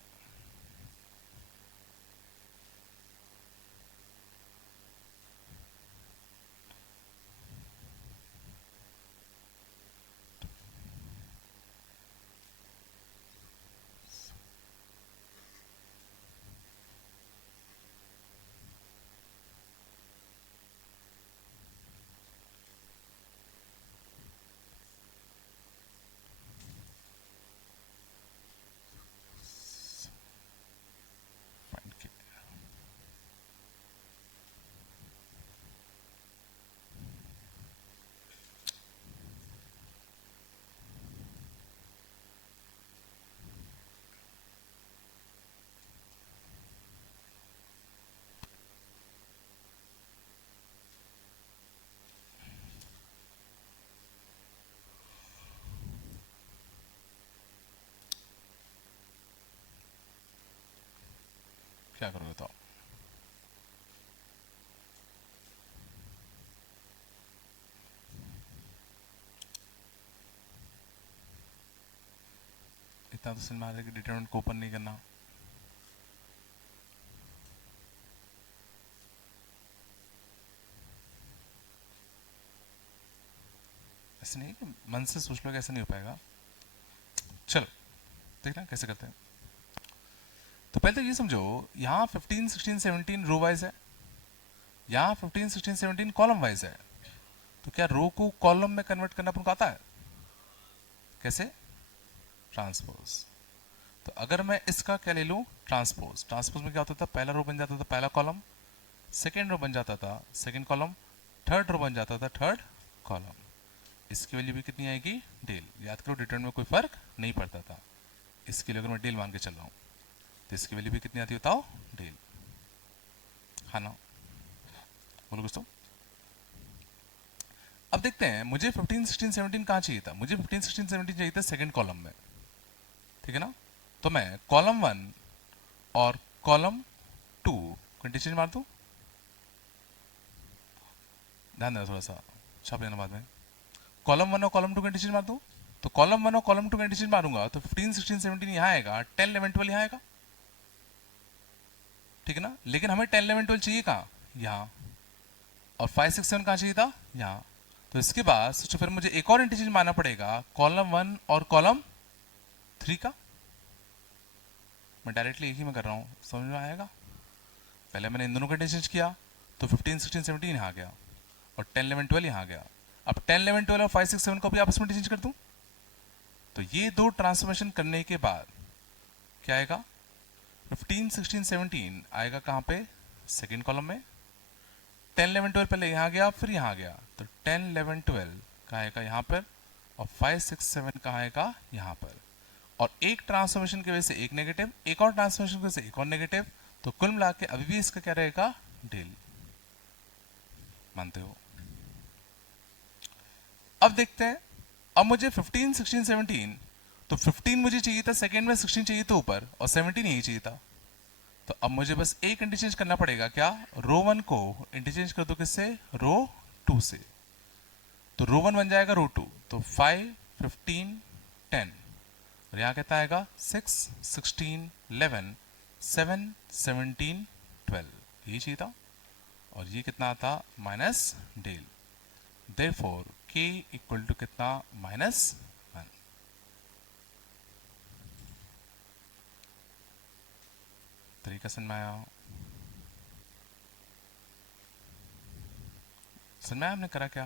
क्या करोगे तो इतना तो सिनेमा कि डिटरमिनेंट को ओपन नहीं करना। ऐसे नहीं कि मन से सोच लो, ऐसा नहीं हो पाएगा। चलो देखना कैसे करते हैं। तो पहले तो ये समझो, यहाँ 15, 16, 17 रो वाइज है, यहाँ 15, 16, 17 कॉलम वाइज है। तो क्या रो को कॉलम में कन्वर्ट करना अपन को आता है? कैसे? ट्रांसपोज। तो अगर मैं इसका क्या ले लूँ, ट्रांसपोज। ट्रांसपोज में क्या होता था, पहला रो बन जाता था पहला कॉलम, सेकेंड रो बन जाता था सेकेंड कॉलम, थर्ड रो बन जाता था थर्ड कॉलम। इसकी वैल्यू भी कितनी आएगी, डेल। याद करो डिटरमिनेंट में कोई फर्क नहीं पड़ता था। इसके लिए अगर मैं डेल मान के चल रहा हूँ तो इसकी वैल्यू भी कितनी आती बताओ, डेल। हाँ ना, बोलो कुछ तो। अब देखते हैं, मुझे 15, 16, 17 कहाँ चाहिए था? मुझे 15, 16, 17 चाहिए था सेकेंड कॉलम में, ठीक है ना। तो मैं कॉलम 1 और कॉलम 2 को इंटरचेंज मार दूं। ध्यान देना थोड़ा सा, छाप लेना बाद में। कॉलम 1 और कॉलम 2 को इंटरचेंज मार दूं। तो कॉलम 1 और कॉलम 2 को इंटरचेंज मारूंगा तो 15, 16, 17 यहाँ आएगा, 10, 11, 12 यहाँ आएगा, ठीक है ना। लेकिन हमें 10, 11, 12 चाहिए कहाँ, यहाँ। और 5, 6, 7 कहाँ चाहिए था, यहाँ। तो इसके बाद सोचो फिर मुझे एक और इंटरचेंज मारना पड़ेगा, कॉलम 1 और कॉलम 3 का। मैं डायरेक्टली एक ही में कर रहा हूँ, समझ में आएगा। पहले मैंने इन दोनों का इंटरचेंज किया तो 15, 16, 17 यहाँ आ गया और 10, 11, 12 यहाँ आ गया। अब 10, 11, 12 और 5, 6, 7 को भी आपस में इंटरचेंज कर दूं। तो ये दो ट्रांसफॉर्मेशन करने के बाद क्या आएगा, 15, 16, 17 आएगा कहाँ पे, सेकेंड कॉलम में। 10, 11, 12 पहले यहाँ गया फिर यहाँ गया, तो 10, 11, 12 कहाँ आएगा, यहाँ पर। और 5, 6, 7 कहाँ आएगा, यहाँ पर। और एक ट्रांसफॉर्मेशन की वजह से एक नेगेटिव, एक और ट्रांसफॉर्मेशन की वजह से एक और नेगेटिव। तो कुल मिला के अभी भी इसका क्या रहेगा, डेल। मानते हो? अब देखते हैं, अब मुझे 15, 16, 17, तो 15 मुझे चाहिए था सेकेंड में, 16 चाहिए था ऊपर और 17 यही चाहिए था। तो अब मुझे बस एक इंटरचेंज करना पड़ेगा, क्या, रो 1 को इंटरचेंज कर दो किससे, रो 2 से। तो रो 1 बन जाएगा रो 2, तो 5, 15, 10। और यहाँ कहता आएगा 6, 16, 11, 7, 17, 12, यही चाहिए था। और ये कितना आता, minus del. Therefore k equal to कितना, -1। तरीका समझ में आया? समझ में आया हमने करा क्या?